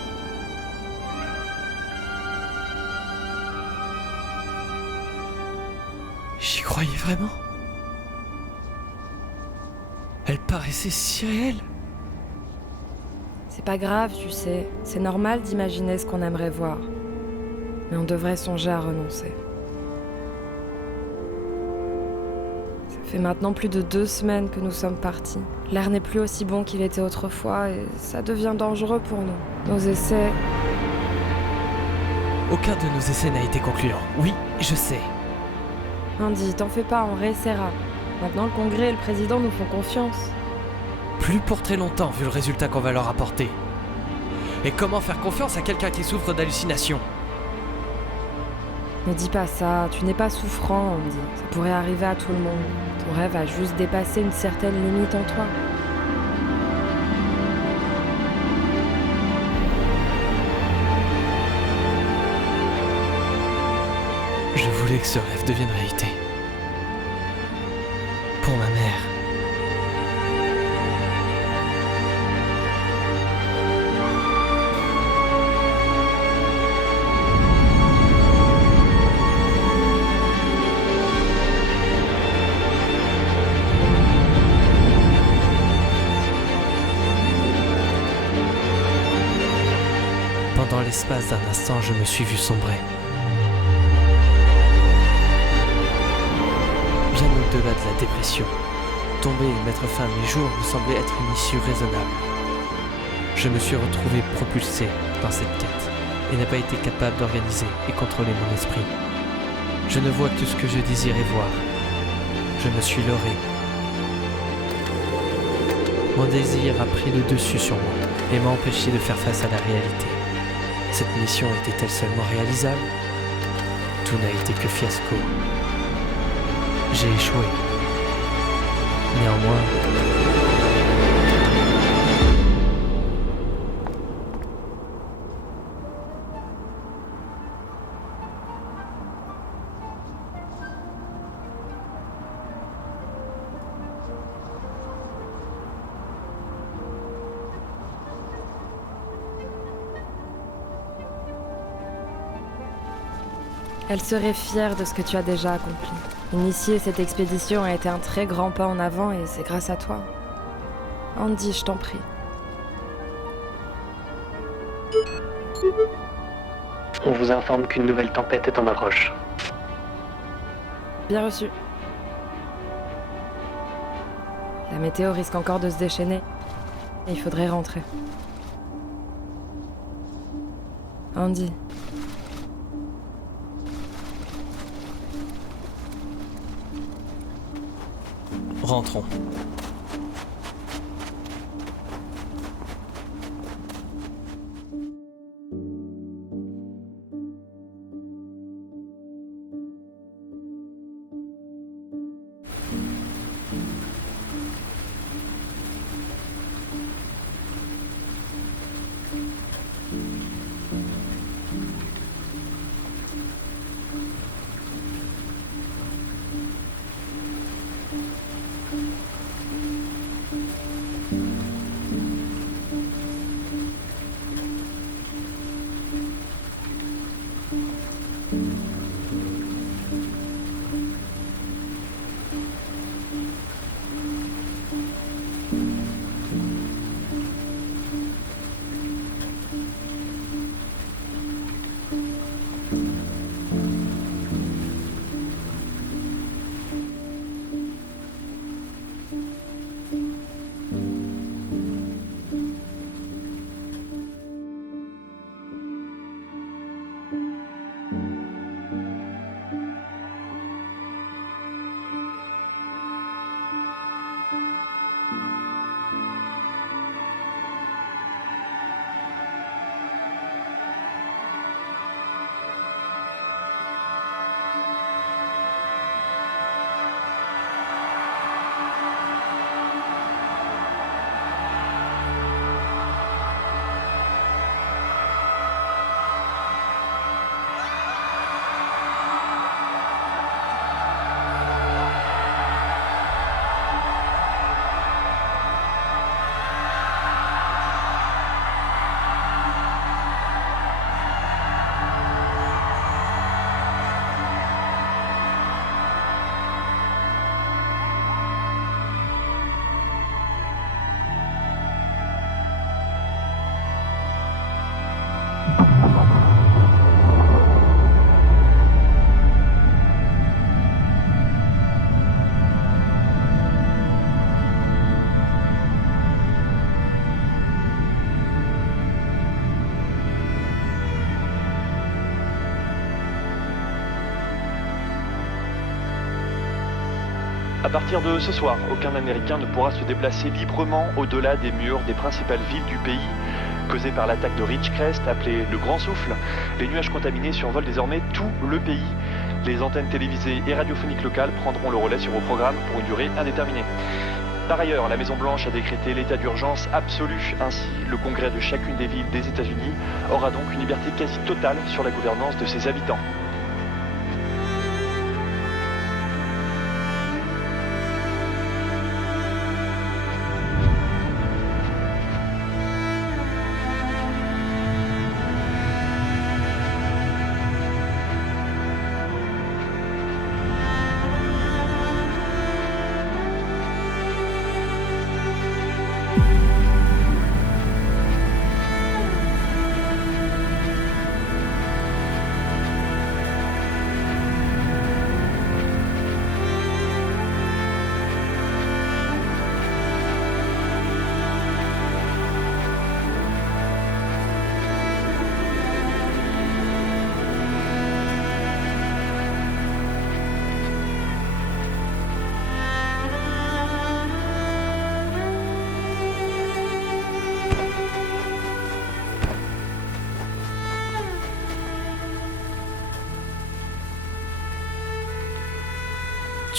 J'y croyais vraiment. Elle paraissait si réelle. C'est pas grave, tu sais. C'est normal d'imaginer ce qu'on aimerait voir. Mais on devrait songer à renoncer. Ça fait maintenant plus de 2 semaines que nous sommes partis. L'air n'est plus aussi bon qu'il était autrefois et ça devient dangereux pour nous. Nos essais... Aucun de nos essais n'a été concluant. Oui, je sais. Andy, t'en fais pas, on réessaiera. Maintenant, le Congrès et le Président nous font confiance. Plus pour très longtemps, vu le résultat qu'on va leur apporter. Et comment faire confiance à quelqu'un qui souffre d'hallucinations? Ne dis pas ça, tu n'es pas souffrant, Andy. Ça pourrait arriver à tout le monde. Ton rêve a juste dépassé une certaine limite en toi. Je vous voulais que ce rêve devienne réalité. Pour ma mère. Pendant l'espace d'un instant, je me suis vu sombrer. Bien au-delà de la dépression, tomber et mettre fin à mes jours me semblait être une issue raisonnable. Je me suis retrouvé propulsé dans cette quête et n'ai pas été capable d'organiser et contrôler mon esprit. Je ne vois que ce que je désirais voir. Je me suis leurré. Mon désir a pris le dessus sur moi et m'a empêché de faire face à la réalité. Cette mission était-elle seulement réalisable? Tout n'a été que fiasco. J'ai échoué. Néanmoins... Elle serait fière de ce que tu as déjà accompli. Initier cette expédition a été un très grand pas en avant et c'est grâce à toi. Andy, je t'en prie. On vous informe qu'une nouvelle tempête est en approche. Bien reçu. La météo risque encore de se déchaîner. Et il faudrait rentrer. Andy. Rentrons. À partir de ce soir, aucun Américain ne pourra se déplacer librement au-delà des murs des principales villes du pays. Causée par l'attaque de Ridgecrest, appelée le Grand Souffle, les nuages contaminés survolent désormais tout le pays. Les antennes télévisées et radiophoniques locales prendront le relais sur vos programmes pour une durée indéterminée. Par ailleurs, la Maison-Blanche a décrété l'état d'urgence absolu. Ainsi, le congrès de chacune des villes des États-Unis aura donc une liberté quasi totale sur la gouvernance de ses habitants.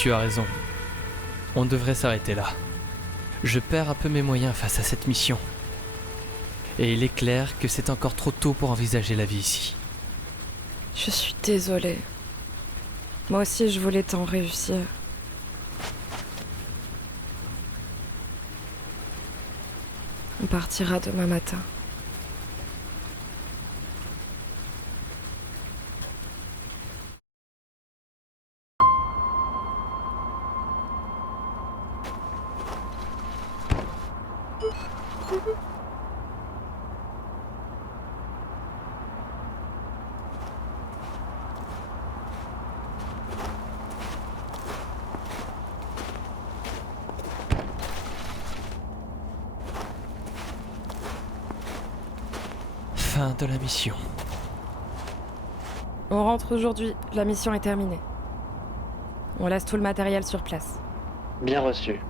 Tu as raison. On devrait s'arrêter là. Je perds un peu mes moyens face à cette mission. Et il est clair que c'est encore trop tôt pour envisager la vie ici. Je suis désolée. Moi aussi, je voulais t'en réussir. On partira demain matin. Fin de la mission. On rentre aujourd'hui, la mission est terminée. On laisse tout le matériel sur place. Bien reçu.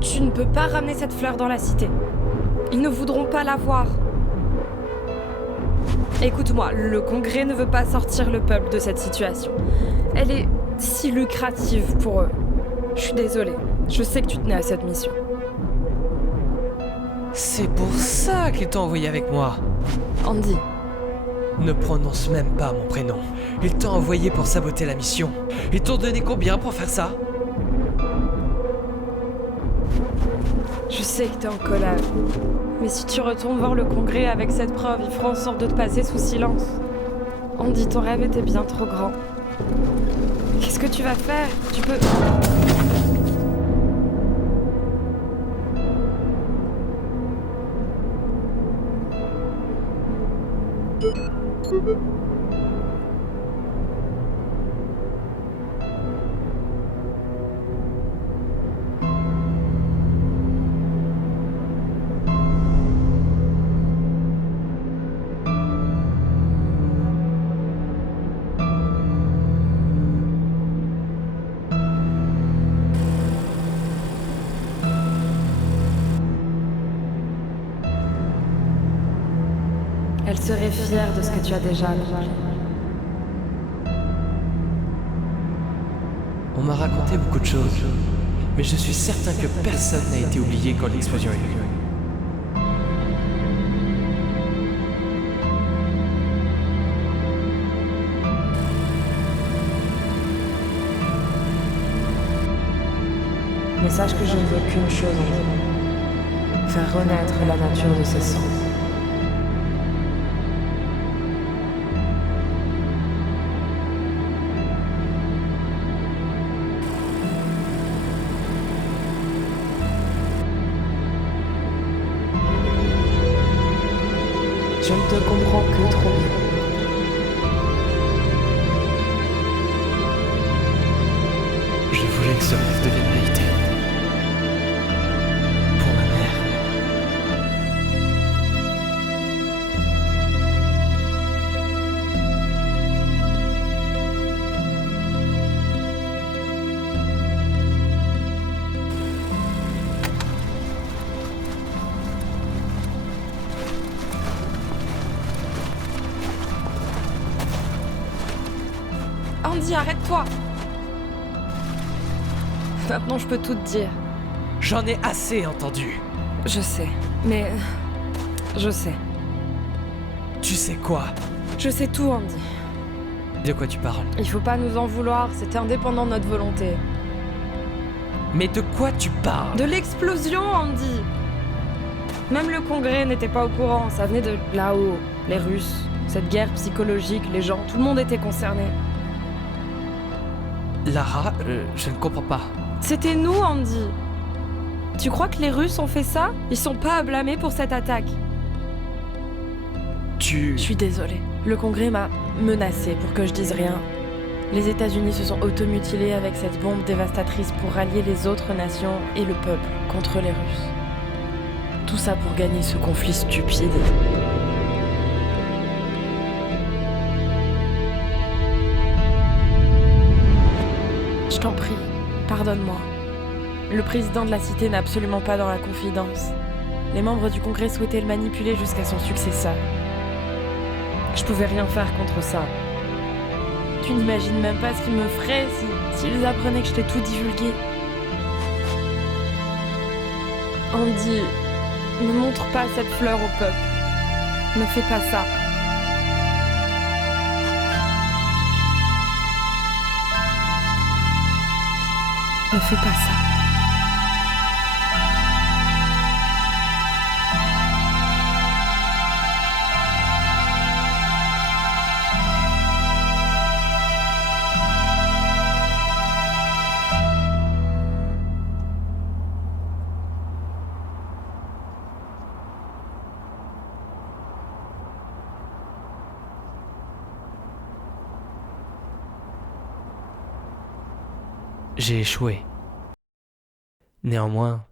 Tu ne peux pas ramener cette fleur dans la cité. Ils ne voudront pas la voir. Écoute-moi, le Congrès ne veut pas sortir le peuple de cette situation. Elle est si lucrative pour eux. Je suis désolée. Je sais que tu tenais à cette mission. C'est pour ça qu'ils t'ont envoyé avec moi. Andy, Ne prononce même pas mon prénom. Ils t'ont envoyé pour saboter la mission. Ils t'ont donné combien pour faire ça? je sais que t'es en colère. Mais si tu retournes voir le Congrès avec cette preuve, ils feront en sorte de te passer sous silence. Andy, ton rêve était bien trop grand. Qu'est-ce que tu vas faire? Tu peux... Elle serait fière de ce que tu as déjà accompli. On m'a raconté beaucoup de choses, mais je suis certain que personne n'a été oublié quand l'explosion a eu lieu. Mais sache que je ne veux qu'une chose en toi. Faire renaître la nature de ses cendres. Je ne te comprends que trop bien. Je voulais que ce rêve devienne réalité. Pour ma mère. Andy, arrête-toi! Maintenant, je peux tout te dire. J'en ai assez entendu. Je sais, mais... Je sais. Tu sais quoi? Je sais tout, Andy. De quoi tu parles? Il faut pas nous en vouloir, c'était indépendant de notre volonté. Mais de quoi tu parles? De l'explosion, Andy! Même le Congrès n'était pas au courant, ça venait de là-haut. Les Russes, cette guerre psychologique, les gens, tout le monde était concerné. Lara, je ne comprends pas. C'était nous, Andy. Tu crois que les Russes ont fait ça? Ils sont pas à blâmer pour cette attaque. Je suis désolée. Le Congrès m'a menacée pour que je dise rien. Les États-Unis se sont automutilés avec cette bombe dévastatrice pour rallier les autres nations et le peuple contre les Russes. Tout ça pour gagner ce conflit stupide. Je t'en prie, pardonne-moi. Le président de la cité n'est absolument pas dans la confidence. Les membres du Congrès souhaitaient le manipuler jusqu'à son successeur. Je pouvais rien faire contre ça. Tu n'imagines même pas ce qu'ils me feraient s'ils apprenaient que je t'ai tout divulgué. Andy, ne montre pas cette fleur au peuple. Ne fais pas ça. Ne fais pas ça. J'ai échoué. Néanmoins,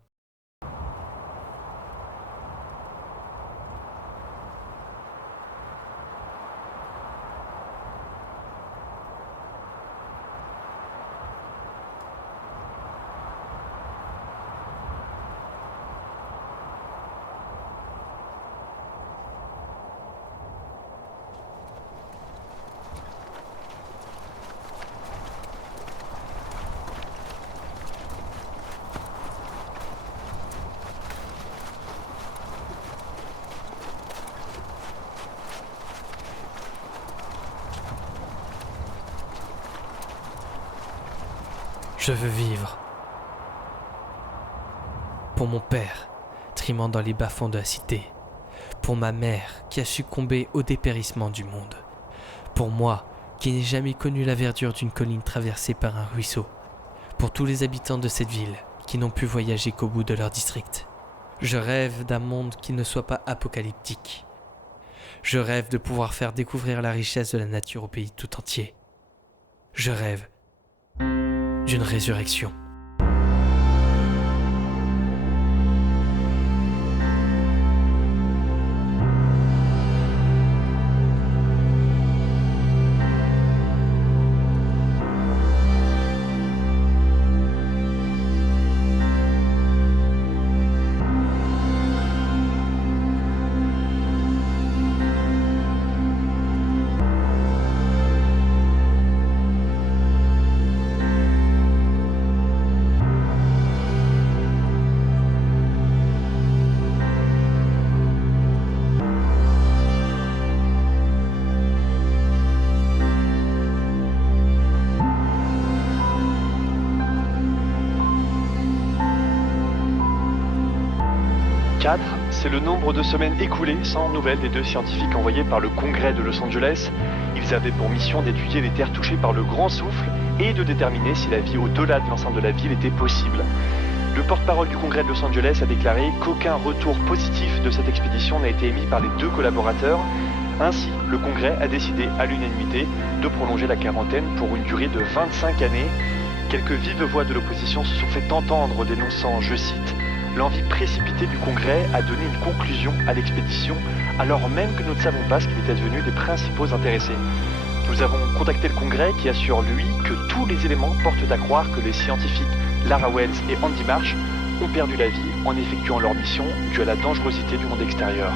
je veux vivre. Pour mon père, trimant dans les bas-fonds de la cité. Pour ma mère, qui a succombé au dépérissement du monde. Pour moi, qui n'ai jamais connu la verdure d'une colline traversée par un ruisseau. Pour tous les habitants de cette ville, qui n'ont pu voyager qu'au bout de leur district. Je rêve d'un monde qui ne soit pas apocalyptique. Je rêve de pouvoir faire découvrir la richesse de la nature au pays tout entier. Je rêve d'une résurrection. C'est le nombre de semaines écoulées sans nouvelles des deux scientifiques envoyés par le Congrès de Los Angeles. Ils avaient pour mission d'étudier les terres touchées par le grand souffle et de déterminer si la vie au-delà de l'enceinte de la ville était possible. Le porte-parole du Congrès de Los Angeles a déclaré qu'aucun retour positif de cette expédition n'a été émis par les deux collaborateurs. Ainsi, le Congrès a décidé à l'unanimité de prolonger la quarantaine pour une durée de 25 années. Quelques vives voix de l'opposition se sont fait entendre dénonçant, je cite, « l'envie précipitée du Congrès à donner une conclusion à l'expédition, alors même que nous ne savons pas ce qu'il était devenu des principaux intéressés. » Nous avons contacté le Congrès qui assure, lui, que tous les éléments portent à croire que les scientifiques Lara Wells et Andy Marsh ont perdu la vie en effectuant leur mission due à la dangerosité du monde extérieur.